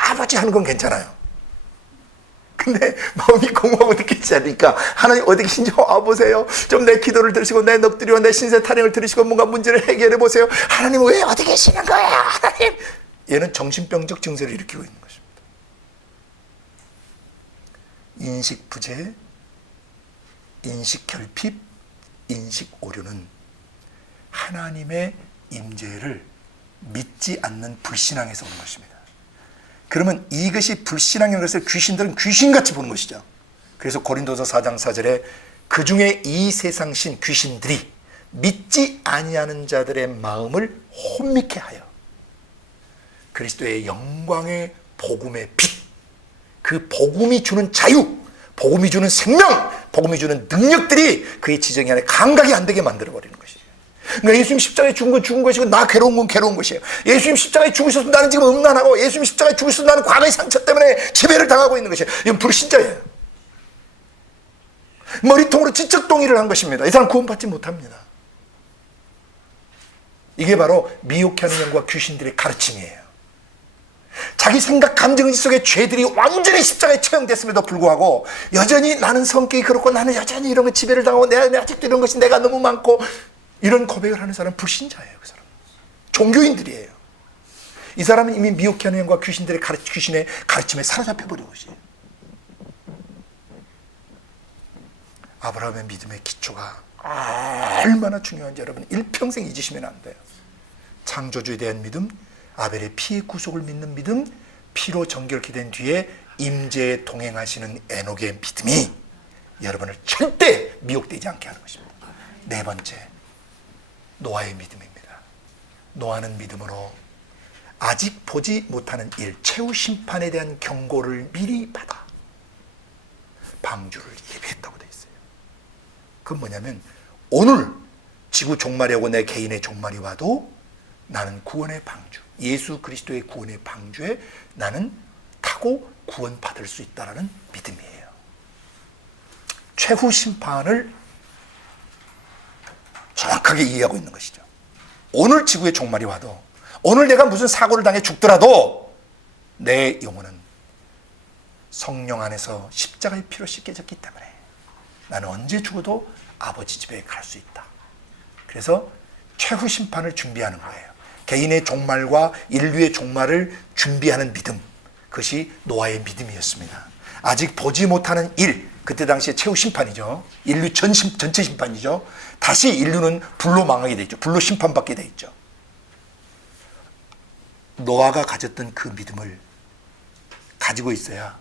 아버지 하는 건 괜찮아요. 근데 마음이 공허하고 느끼지 않으니까 하나님 어디 계신지 와보세요. 좀 내 기도를 들으시고 내 넋두리와 내 신세 타령을 들으시고 뭔가 문제를 해결해 보세요. 하나님 왜 어디 계시는 거야? 하나님. 얘는 정신병적 증세를 일으키고 있는 것입니다. 인식 부재, 인식 결핍, 인식 오류는 하나님의 임재를 믿지 않는 불신앙에서 오는 것입니다. 그러면 이것이 불신앙인 것을 귀신들은 귀신같이 보는 것이죠. 그래서 고린도서 4장 4절에 그 중에 이 세상신 귀신들이 믿지 아니하는 자들의 마음을 혼미케 하여 그리스도의 영광의 복음의 빛, 그 복음이 주는 자유, 복음이 주는 생명, 복음이 주는 능력들이 그의 지정이 안에 감각이 안 되게 만들어버리는 것이에요. 그러니까 예수님 십자가에 죽은 건 죽은 것이고 나 괴로운 건 괴로운 것이에요. 예수님 십자가에 죽으셔서 나는 지금 음란하고 예수님 십자가에 죽으셔서 나는 과거의 상처 때문에 지배를 당하고 있는 것이에요. 이건 불신자예요. 머리통으로 지적 동의를 한 것입니다. 이 사람 구원받지 못합니다. 이게 바로 미혹해 하는 영과 귀신들의 가르침이에요. 자기 생각 감정 속에 죄들이 완전히 십자가에 처형됐음에도 불구하고 여전히 나는 성격이 그렇고 나는 여전히 이런 거 지배를 당하고 내가 아직도 이런 것이 내가 너무 많고 이런 고백을 하는 사람은 불신자예요. 그 사람 종교인들이에요. 이 사람은 이미 미혹해 하는 영과 귀신들의 귀신의 가르침에 사로잡혀 버린 것이에요. 아브라함의 믿음의 기초가 얼마나 중요한지 여러분 일평생 잊으시면 안 돼요. 창조주에 대한 믿음, 아벨의 피의 구속을 믿는 믿음, 피로 정결케 된 뒤에 임재에 동행하시는 에녹의 믿음이 여러분을 절대 미혹되지 않게 하는 것입니다. 네 번째, 노아의 믿음입니다. 노아는 믿음으로 아직 보지 못하는 일, 최후 심판에 대한 경고를 미리 받아 방주를 예비했다고 되어 있어요. 그건 뭐냐면 오늘 지구 종말이 오고 내 개인의 종말이 와도 나는 구원의 방주, 예수 그리스도의 구원의 방주에 나는 타고 구원받을 수 있다는 믿음이에요. 최후 심판을 정확하게 이해하고 있는 것이죠. 오늘 지구의 종말이 와도 오늘 내가 무슨 사고를 당해 죽더라도 내 영혼은 성령 안에서 십자가의 피로 씻겨졌기 때문에 나는 언제 죽어도 아버지 집에 갈 수 있다. 그래서 최후 심판을 준비하는 거예요. 개인의 종말과 인류의 종말을 준비하는 믿음, 그것이 노아의 믿음이었습니다. 아직 보지 못하는 일, 그때 당시에 최후 심판이죠. 인류 전체 심판이죠. 다시 인류는 불로 망하게 돼 있죠. 불로 심판받게 돼 있죠. 노아가 가졌던 그 믿음을 가지고 있어야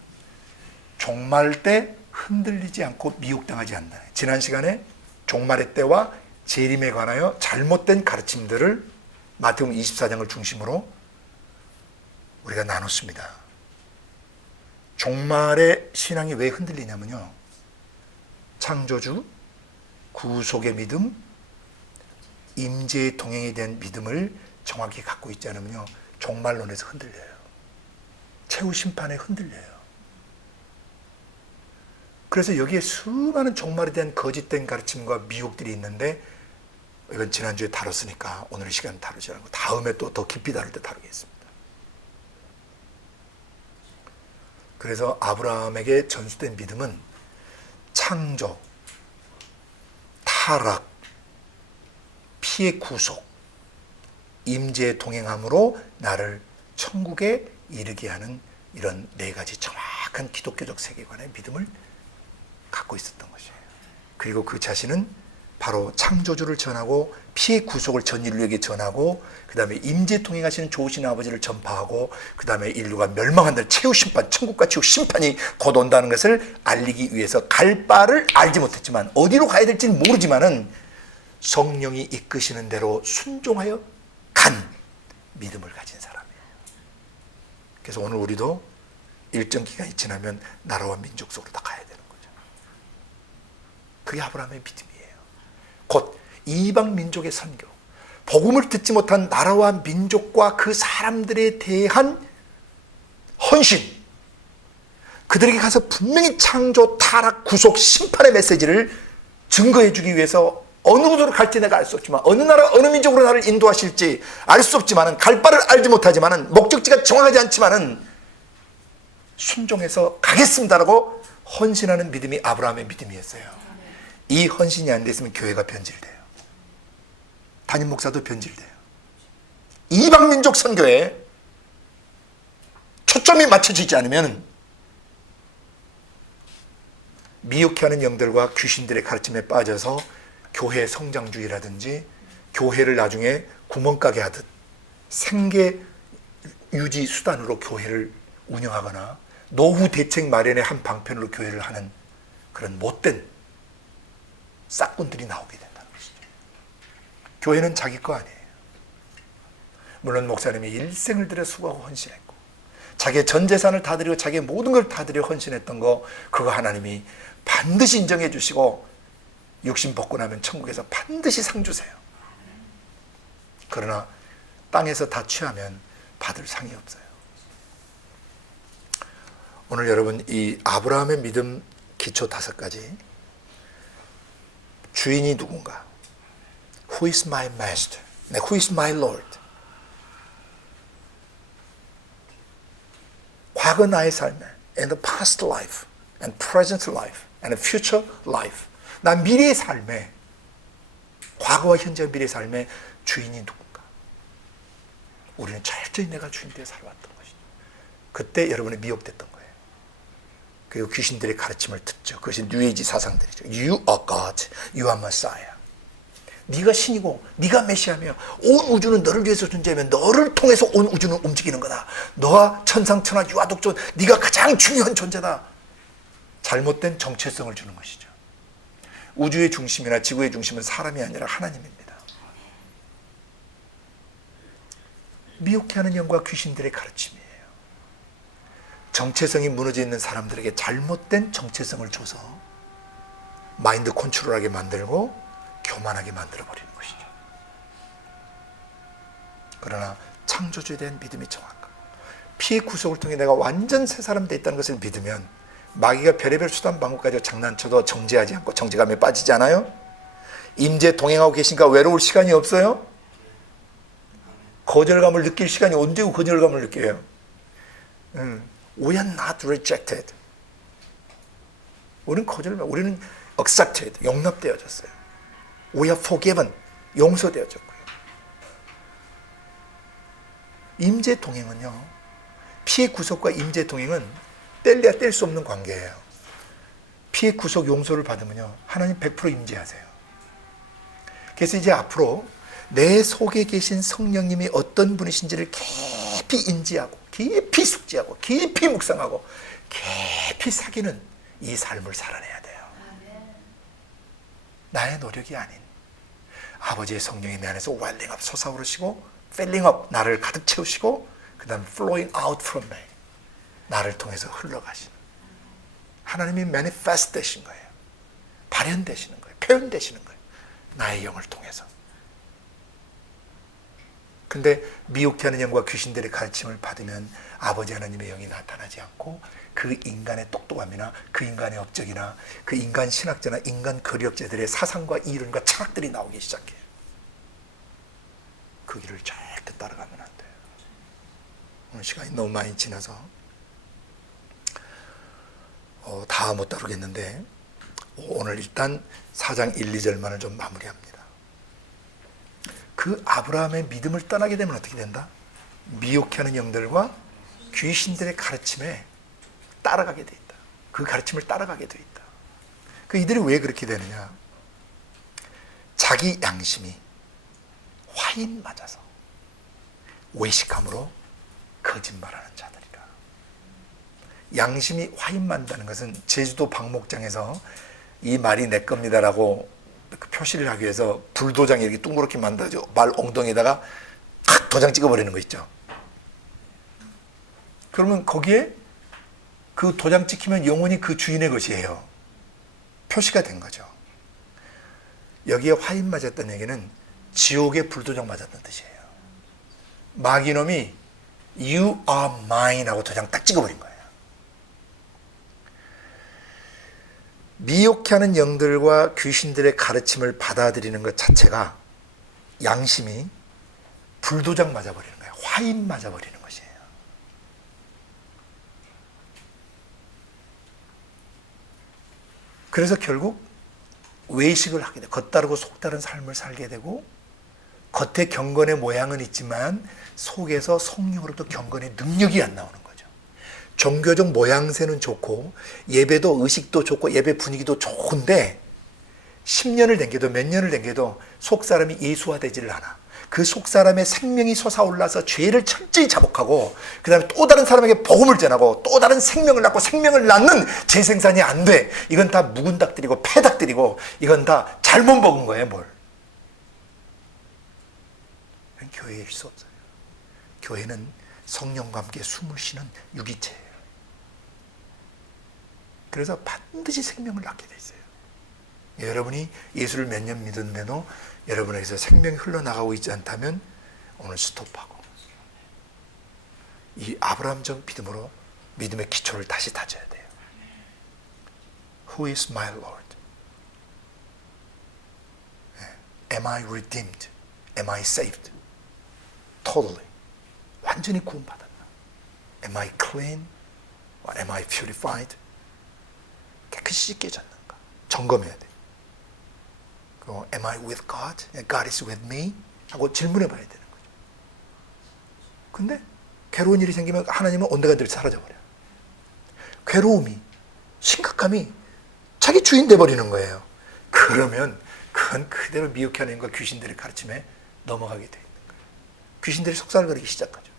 종말 때 흔들리지 않고 미혹당하지 않는다. 지난 시간에 종말의 때와 재림에 관하여 잘못된 가르침들을 마태복음 24장을 중심으로 우리가 나눴습니다. 종말의 신앙이 왜 흔들리냐면요, 창조주, 구속의 믿음, 임재의 동행에 대한 믿음을 정확히 갖고 있지 않으면요 종말론에서 흔들려요. 최후 심판에 흔들려요. 그래서 여기에 수많은 종말에 대한 거짓된 가르침과 미혹들이 있는데 이건 지난주에 다뤘으니까 오늘 시간 다루지 않고 다음에 또 더 깊이 다룰 때 다루겠습니다. 그래서 아브라함에게 전수된 믿음은 창조, 타락, 피의 구속, 임재에 동행함으로 나를 천국에 이르게 하는 이런 네 가지 정확한 기독교적 세계관의 믿음을 갖고 있었던 것이에요. 그리고 그 자신은 바로 창조주를 전하고 피의 구속을 전 인류에게 전하고 그 다음에 임재 통행하시는 좋으신 아버지를 전파하고 그 다음에 인류가 멸망한 날 최후 심판, 천국과 최후 심판이 곧 온다는 것을 알리기 위해서 갈 바를 알지 못했지만 어디로 가야 될지는 모르지만은 성령이 이끄시는 대로 순종하여 간 믿음을 가진 사람이에요. 그래서 오늘 우리도 일정 기간이 지나면 나라와 민족 속으로 다 가야 되는 거죠. 그게 아브라함의 믿음이에요. 곧 이방 민족의 선교, 복음을 듣지 못한 나라와 민족과 그 사람들에 대한 헌신, 그들에게 가서 분명히 창조, 타락, 구속, 심판의 메시지를 증거해 주기 위해서 어느 곳으로 갈지 내가 알 수 없지만 어느 나라 어느 민족으로 나를 인도하실지 알 수 없지만은 갈 바를 알지 못하지만은 목적지가 정확하지 않지만은 순종해서 가겠습니다라고 헌신하는 믿음이 아브라함의 믿음이었어요. 이 헌신이 안 됐으면 교회가 변질돼요. 담임 목사도 변질돼요. 이방 민족 선교에 초점이 맞춰지지 않으면 미혹해하는 영들과 귀신들의 가르침에 빠져서 교회 성장주의라든지 교회를 나중에 구멍가게 하듯 생계 유지 수단으로 교회를 운영하거나 노후 대책 마련의 한 방편으로 교회를 하는 그런 못된 싹꾼들이 나오게 된다는 것이죠. 교회는 자기 거 아니에요. 물론 목사님이 일생을 들여 수고하고 헌신했고 자기의 전 재산을 다 드리고 자기의 모든 걸 다 드려 헌신했던 거, 그거 하나님이 반드시 인정해 주시고 육신 벗고 나면 천국에서 반드시 상 주세요. 그러나 땅에서 다 취하면 받을 상이 없어요. 오늘 여러분 이 아브라함의 믿음 기초 5가지, 주인이 누군가, Who is my master? Who is my Lord? 과거 나의 삶에 and the past life and present life and the future life, 난 미래의 삶에, 과거와 현재와 미래의 삶에 주인이 누군가. 우리는 철저히 내가 주인 되어 살아왔던 것이죠. 그때 여러분이 미혹됐던 거예요. 그리고 귀신들의 가르침을 듣죠. 그것이 뉴에이지 사상들이죠. You are God, you are Messiah. 네가 신이고 네가 메시아며 온 우주는 너를 위해서 존재하며 너를 통해서 온 우주는 움직이는 거다. 너와 천상천하 유아독존, 네가 가장 중요한 존재다. 잘못된 정체성을 주는 것이죠. 우주의 중심이나 지구의 중심은 사람이 아니라 하나님입니다. 미혹해하는 영과 귀신들의 가르침이에요. 정체성이 무너져 있는 사람들에게 잘못된 정체성을 줘서 마인드 컨트롤하게 만들고 교만하게 만들어버리는 것이죠. 그러나 창조주에 대한 믿음이 정확하고 피의 구속을 통해 내가 완전 새 사람 돼 있다는 것을 믿으면 마귀가 별의별 수단 방법 가지고 장난쳐도 정죄하지 않고 정죄감에 빠지지 않아요? 임재 동행하고 계신가 외로울 시간이 없어요? 거절감을 느낄 시간이 언제고 거절감을 느껴요? We are not rejected. 우리는 거절감, 우리는 accepted, 용납되어졌어요. We are forgiven, 용서되어졌고요. 임재 동행은요, 피의 구속과 임재 동행은 뗄래야 뗄 수 없는 관계예요. 피의 구속 용서를 받으면요, 하나님 100% 임재하세요. 그래서 이제 앞으로 내 속에 계신 성령님이 어떤 분이신지를 깊이 인지하고 깊이 숙지하고 깊이 묵상하고 깊이 사귀는 이 삶을 살아내야 돼요. 나의 노력이 아닌 아버지의 성령이 내 안에서 welling up, 솟아오르시고 filling up, 나를 가득 채우시고 그 다음 flowing out from me, 나를 통해서 흘러가시는 하나님이 manifest 되신 거예요. 발현되시는 거예요. 표현되시는 거예요. 나의 영을 통해서. 근데 미혹해하는 영과 귀신들의 가르침을 받으면 아버지 하나님의 영이 나타나지 않고 그 인간의 똑똑함이나 그 인간의 업적이나 그 인간 신학자나 인간 거력자들의 사상과 이론과 철학들이 나오기 시작해요. 그 길을 절대 따라가면 안 돼요. 오늘 시간이 너무 많이 지나서 다 못 다루겠는데 오늘 일단 4장 1, 2절만을 좀 마무리합니다. 그 아브라함의 믿음을 떠나게 되면 어떻게 된다? 미혹해하는 영들과 귀신들의 가르침에 따라가게 돼 있다. 그 가르침을 따라가게 돼 있다. 그 이들이 왜 그렇게 되느냐? 자기 양심이 화인 맞아서 외식함으로 거짓말하는 자들이라. 양심이 화인 맞다는 것은 제주도 박목장에서 이 말이 내 겁니다라고 그 표시를 하기 위해서 불도장 이렇게 둥그렇게 만들어져 말 엉덩이에다가 탁 도장 찍어버리는 거 있죠. 그러면 거기에 그 도장 찍히면 영원히 그 주인의 것이에요. 표시가 된 거죠. 여기에 화인 맞았다는 얘기는 지옥에 불도장 맞았다는 뜻이에요. 마귀놈이 You are mine 하고 도장 딱 찍어버린 거예요. 미혹해하는 영들과 귀신들의 가르침을 받아들이는 것 자체가 양심이 불도장 맞아버리는 거예요. 화인 맞아버리는 것이에요. 그래서 결국 외식을 하게 돼. 겉다르고 속다른 삶을 살게 되고 겉에 경건의 모양은 있지만 속에서 성령으로부터 경건의 능력이 안 나오는 거죠. 종교적 모양새는 좋고 예배도 의식도 좋고 예배 분위기도 좋은데 10년을 댕겨도 몇 년을 댕겨도 속사람이 예수화되지를 않아. 그 속사람의 생명이 솟아올라서 죄를 철저히 자복하고 그 다음에 또 다른 사람에게 복음을 전하고 또 다른 생명을 낳고 생명을 낳는 재생산이 안 돼. 이건 다 묵은 닭들이고 폐닭들이고 이건 다 잘못 먹은 거예요. 뭘. 교회일 수 없어요. 교회는 성령과 함께 숨을 쉬는 유기체예요. 그래서 반드시 생명을 낳게 돼 있어요. 여러분이 예수를 몇 년 믿었는데도 여러분에게서 생명이 흘러나가고 있지 않다면 오늘 스톱하고 이 아브라함적 믿음으로 믿음의 기초를 다시 다져야 돼요. Who is my Lord? Am I redeemed? Am I saved? Totally. 완전히 구원받았나? Am I clean? Or am I purified? 깨끗이 씻겨졌는가? 점검해야 돼. 그리고 Am I with God? God is with me? 하고 질문해 봐야 되는 거죠. 근데 괴로운 일이 생기면 하나님은 온데간데 사라져버려요. 괴로움이, 심각함이 자기 주인 돼버리는 거예요. 그러면 그건 그대로 미혹해 하나님과 귀신들의 가르침에 넘어가게 돼 있는 거예요. 귀신들이 속살거리기 시작하죠.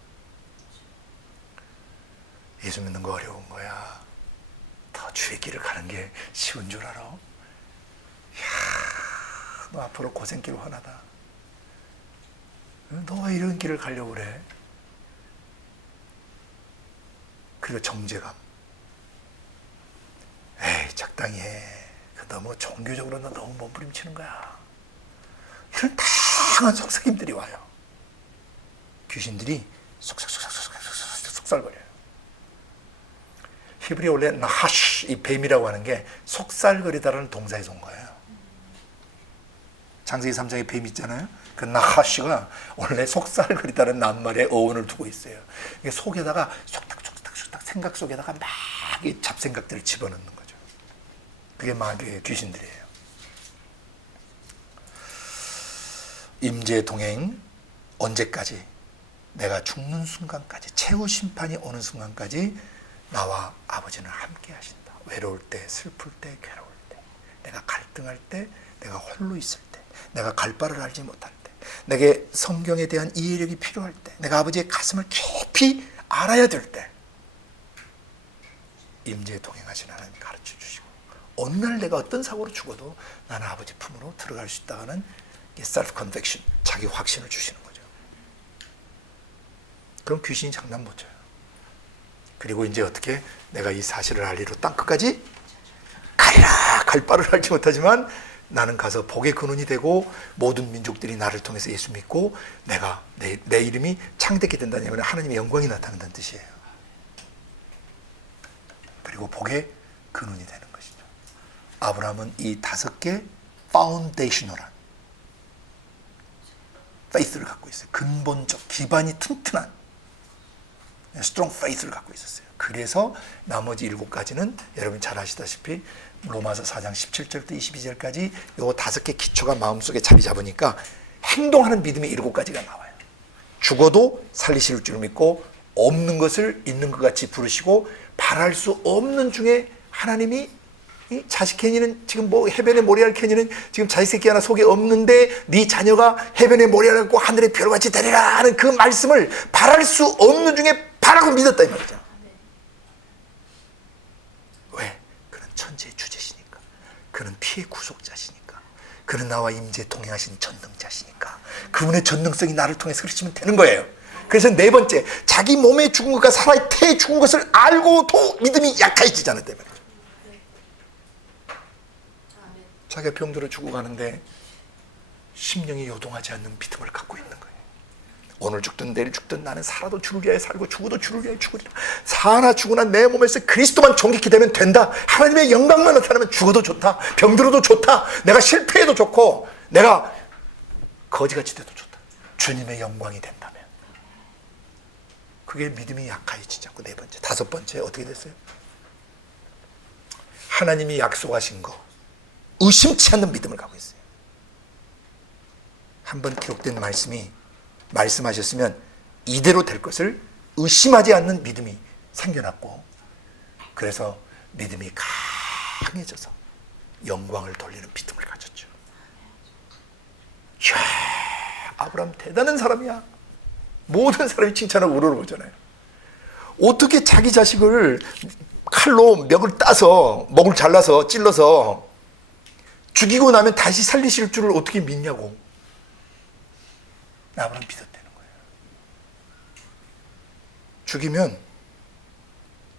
예수 믿는 거 어려운 거야. 더 주의 길을 가는 게 쉬운 줄 알아? 이야, 너 앞으로 고생길 훤하다. 너 왜 이런 길을 가려고 그래? 그리고 정죄감. 에이, 적당히 해. 너무 종교적으로 너 너무 몸부림치는 거야. 이런 다양한 속삭임들이 와요. 귀신들이 속살거려요. 히브리 원래 나하시, 이 뱀이라고 하는 게 속살거리다라는 동사에서 온 거예요. 창세기 3장에 뱀 있잖아요. 그 나하시가 원래 속살거리다는 낱말에 어원을 두고 있어요. 이게 속에다가 속닥속닥속닥 생각 속에다가 막 이 잡생각들을 집어넣는 거죠. 그게 마귀의 귀신들이에요. 임재 동행 언제까지? 내가 죽는 순간까지, 최후 심판이 오는 순간까지 나와 아버지는 함께 하신다. 외로울 때, 슬플 때, 괴로울 때, 내가 갈등할 때, 내가 홀로 있을 때, 내가 갈 바를 알지 못할 때, 내게 성경에 대한 이해력이 필요할 때, 내가 아버지의 가슴을 깊이 알아야 될 때, 임재에 동행하신 하나님 가르쳐 주시고, 어느 날 내가 어떤 사고로 죽어도 나는 아버지 품으로 들어갈 수 있다는 셀프 컨벡션, 자기 확신을 주시는 거죠. 그럼 귀신이 장난 못 쳐요. 그리고 이제 어떻게 내가 이 사실을 알리러 땅끝까지 가리라. 갈 바를 알지 못하지만 나는 가서 복의 근원이 되고 모든 민족들이 나를 통해서 예수 믿고 내가 내 이름이 창대케 된다는 얘기는 하나님의 영광이 나타난다는 뜻이에요. 그리고 복의 근원이 되는 것이죠. 아브라함은 이 5개 파운데이셔널한 페이스를 갖고 있어요. 근본적, 기반이 튼튼한 스트롱 페이스를 갖고 있었어요. 그래서 나머지 7가지는 여러분 잘 아시다시피 로마서 4장 17절부터 22절까지 요 5개 기초가 마음속에 자리 잡으니까 행동하는 믿음이 7가지가 나와요. 죽어도 살리실 줄 믿고 없는 것을 있는 것 같이 부르시고 바랄 수 없는 중에 하나님이 이 자식 케니는 지금 뭐 해변에 모래알 케니는 지금 자식 새끼 하나 속에 없는데 네 자녀가 해변에 모래알 갖고 하늘의 별같이 되리라 하는 그 말씀을 바랄 수 없는 중에 바라고 믿었다 이 말이죠. 왜? 그는 천지의 주제시니까. 그는 피의 구속자시니까. 그는 나와 임재 동행하신 전능자시니까. 그분의 전능성이 나를 통해서 흐르시면 되는 거예요. 그래서 4번째, 자기 몸에 죽은 것과 살아의 태에 죽은 것을 알고도 믿음이 약해지잖아요. 자기가 병들어 죽어가는데 심령이 요동하지 않는 믿음을 갖고 있는 거예요. 오늘 죽든 내일 죽든 나는 살아도 주를 위하여 살고 죽어도 주를 위하여 죽으리라. 사나 죽으나 내 몸에서 그리스도만 존귀케 되면 된다. 하나님의 영광만 나타나면 죽어도 좋다. 병들어도 좋다. 내가 실패해도 좋고 내가 거지같이 돼도 좋다. 주님의 영광이 된다면. 그게 믿음이 약해지지 않고 4번째. 5번째 어떻게 됐어요? 하나님이 약속하신 거 의심치 않는 믿음을 갖고 있어요. 한번 기록된 말씀이 말씀하셨으면 이대로 될 것을 의심하지 않는 믿음이 생겨났고, 그래서 믿음이 강해져서 영광을 돌리는 믿음을 가졌죠. 이야, 아브라함 대단한 사람이야. 모든 사람이 칭찬하고 우러러보잖아요. 어떻게 자기 자식을 칼로 멱을 따서, 목을 잘라서 찔러서 죽이고 나면 다시 살리실 줄을 어떻게 믿냐고. 아브라함 믿었다는 거예요. 죽이면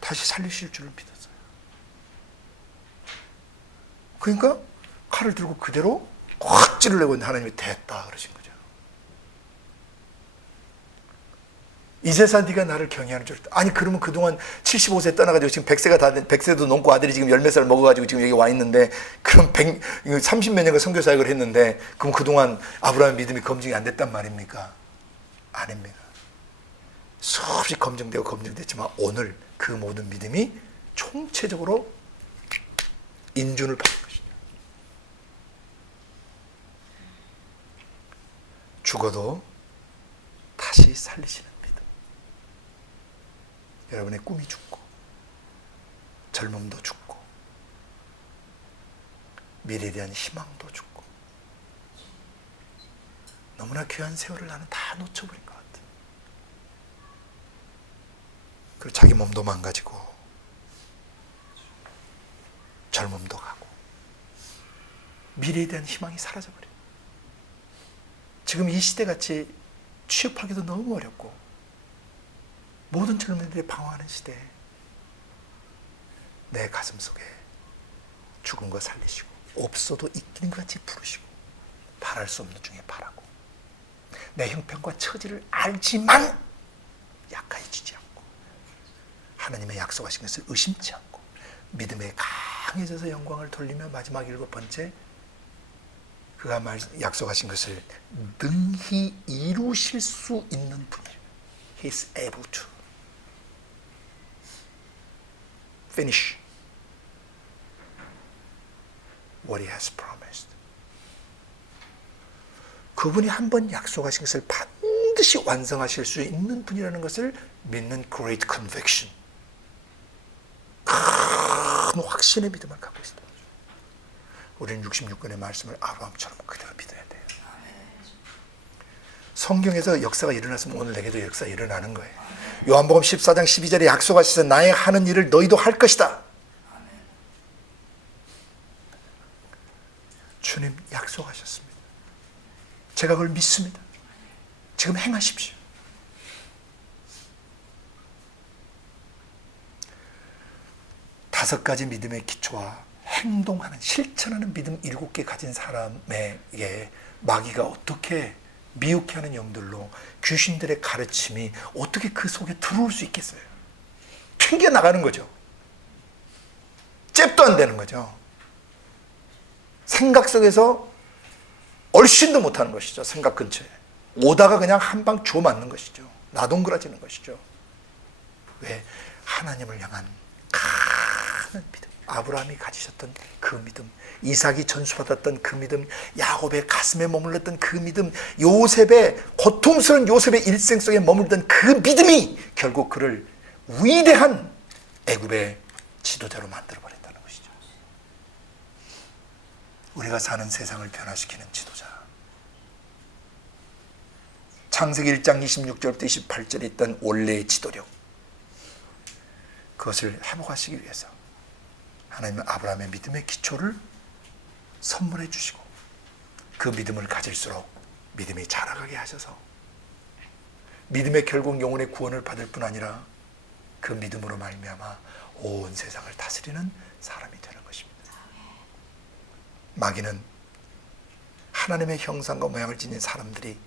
다시 살리실 줄을 믿었어요. 그러니까 칼을 들고 그대로 확 찌르려고 했는데 하나님이 됐다 그러신 거죠. 이제서 네가 나를 경외하는 줄 알았다. 아니 그러면 그동안 75세 떠나가지고 지금 100세가 다 된, 100세도 넘고 아들이 지금 10몇 살 먹어가지고 지금 여기 와 있는데, 그럼 30몇 년간 선교사역을 했는데, 그럼 그동안 아브라함의 믿음이 검증이 안 됐단 말입니까? 아닙니다. 수없이 검증되고 검증됐지만 오늘 그 모든 믿음이 총체적으로 인준을 받은 것이죠. 죽어도 다시 살리시는 믿음. 여러분의 꿈이 죽고, 젊음도 죽고, 미래에 대한 희망도 죽고, 너무나 귀한 세월을 나는 다 놓쳐버린 것 같아. 그리고 자기 몸도 망가지고, 젊음도 가고, 미래에 대한 희망이 사라져버려. 지금 이 시대같이 취업하기도 너무 어렵고, 모든 젊은이들이 방황하는 시대에 내 가슴 속에 죽은 거 살리시고, 없어도 있는 것 같이 부르시고, 바랄 수 없는 중에 바라고, 내 형편과 처지를 알지만 약해지지 않고, 하나님의 약속하신 것을 의심치 않고, 믿음에 강해져서 영광을 돌리며, 마지막 7번째, 그가 약속하신 것을 능히 이루실 수 있는 분이에요. He is able to finish what he has promised. 그분이 한번 약속하신 것을 반드시 완성하실 수 있는 분이라는 것을 믿는 great conviction, 큰 확신의 믿음을 갖고 있습니다. 우리는 66권의 말씀을 아브라함처럼 그대로 믿어야 돼요. 성경에서 역사가 일어났으면 오늘 내게도 역사가 일어나는 거예요. 요한복음 14장 12절에 약속하셔서 나의 하는 일을 너희도 할 것이다. 주님 약속하셨습니다. 제가 그걸 믿습니다. 지금 행하십시오. 다섯 가지 믿음의 기초와 행동하는, 실천하는 믿음 7개 가진 사람에게 마귀가 어떻게 미혹해 하는 영들로, 귀신들의 가르침이 어떻게 그 속에 들어올 수 있겠어요? 튕겨나가는 거죠. 잽도 안 되는 거죠. 생각 속에서 얼씬도 못하는 것이죠. 생각 근처에 오다가 그냥 한 방 줘 맞는 것이죠. 나동그라지는 것이죠. 왜? 하나님을 향한 강한 믿음, 아브라함이 가지셨던 그 믿음, 이삭이 전수받았던 그 믿음, 야곱의 가슴에 머물렀던 그 믿음, 요셉의 고통스러운 요셉의 일생 속에 머물던 그 믿음이 결국 그를 위대한 애굽의 지도자로 만들어버렸다는 것이죠. 우리가 사는 세상을 변화시키는 지도자. 창세기 1장 26절부터 28절에 있던 원래의 지도력, 그것을 회복하시기 위해서 하나님은 아브라함의 믿음의 기초를 선물해 주시고, 그 믿음을 가질수록 믿음이 자라가게 하셔서 믿음의 결국 영혼의 구원을 받을 뿐 아니라 그 믿음으로 말미암아 온 세상을 다스리는 사람이 되는 것입니다. 마귀는 하나님의 형상과 모양을 지닌 사람들이,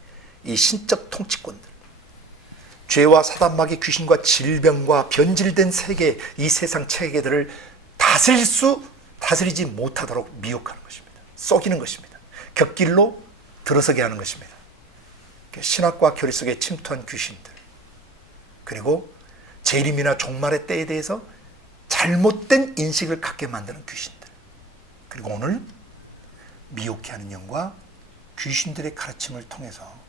이 신적 통치권들, 죄와 사단, 마귀, 귀신과 질병과 변질된 세계, 이 세상 체계들을 다스리지 못하도록 미혹하는 것입니다. 속이는 것입니다. 곁길로 들어서게 하는 것입니다. 신학과 교리 속에 침투한 귀신들, 그리고 재림이나 종말의 때에 대해서 잘못된 인식을 갖게 만드는 귀신들, 그리고 오늘 미혹해 하는 영과 귀신들의 가르침을 통해서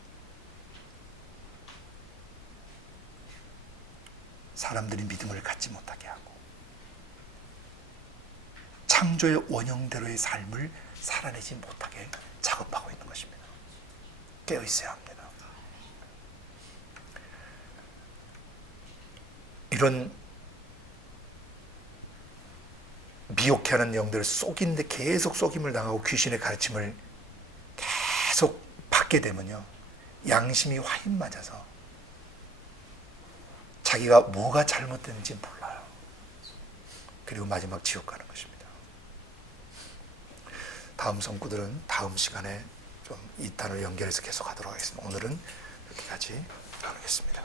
사람들이 믿음을 갖지 못하게 하고 창조의 원형대로의 삶을 살아내지 못하게 작업하고 있는 것입니다. 깨어 있어야 합니다. 이런 미혹해하는 영들을 속이는데 계속 속임을 당하고 귀신의 가르침을 계속 받게 되면요, 양심이 화인 맞아서 자기가 뭐가 잘못됐는지 몰라요. 그리고 마지막 지옥 가는 것입니다. 다음 성구들은 다음 시간에 좀 이 단을 연결해서 계속 하도록 하겠습니다. 오늘은 여기까지 나누겠습니다.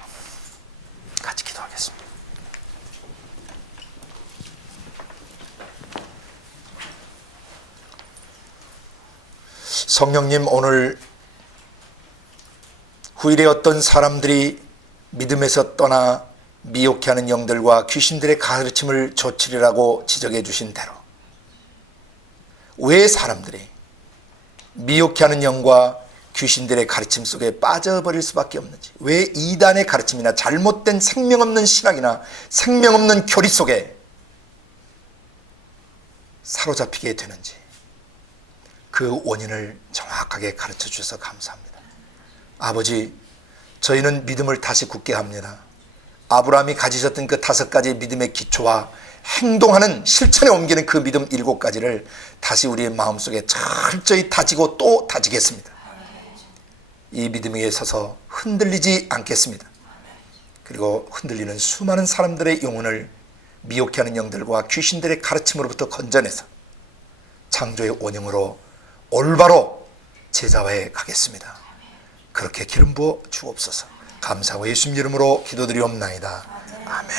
같이 기도하겠습니다. 성령님, 오늘 후일에 어떤 사람들이 믿음에서 떠나 미혹해하는 영들과 귀신들의 가르침을 조치리라고 지적해 주신 대로 왜 사람들이 미혹해하는 영과 귀신들의 가르침 속에 빠져버릴 수밖에 없는지, 왜 이단의 가르침이나 잘못된 생명 없는 신학이나 생명 없는 교리 속에 사로잡히게 되는지 그 원인을 정확하게 가르쳐 주셔서 감사합니다. 아버지, 저희는 믿음을 다시 굳게 합니다. 아브라함이 가지셨던 그 5가지의 믿음의 기초와 행동하는 실천에 옮기는 그 믿음 7가지를 다시 우리의 마음속에 철저히 다지고 또 다지겠습니다. 이 믿음 위에 서서 흔들리지 않겠습니다. 그리고 흔들리는 수많은 사람들의 영혼을 미혹해하는 영들과 귀신들의 가르침으로부터 건져내서 창조의 원형으로 올바로 제자화해 가겠습니다. 그렇게 기름 부어 주옵소서. 감사하고 예수님 이름으로 기도드리옵나이다. 아멘.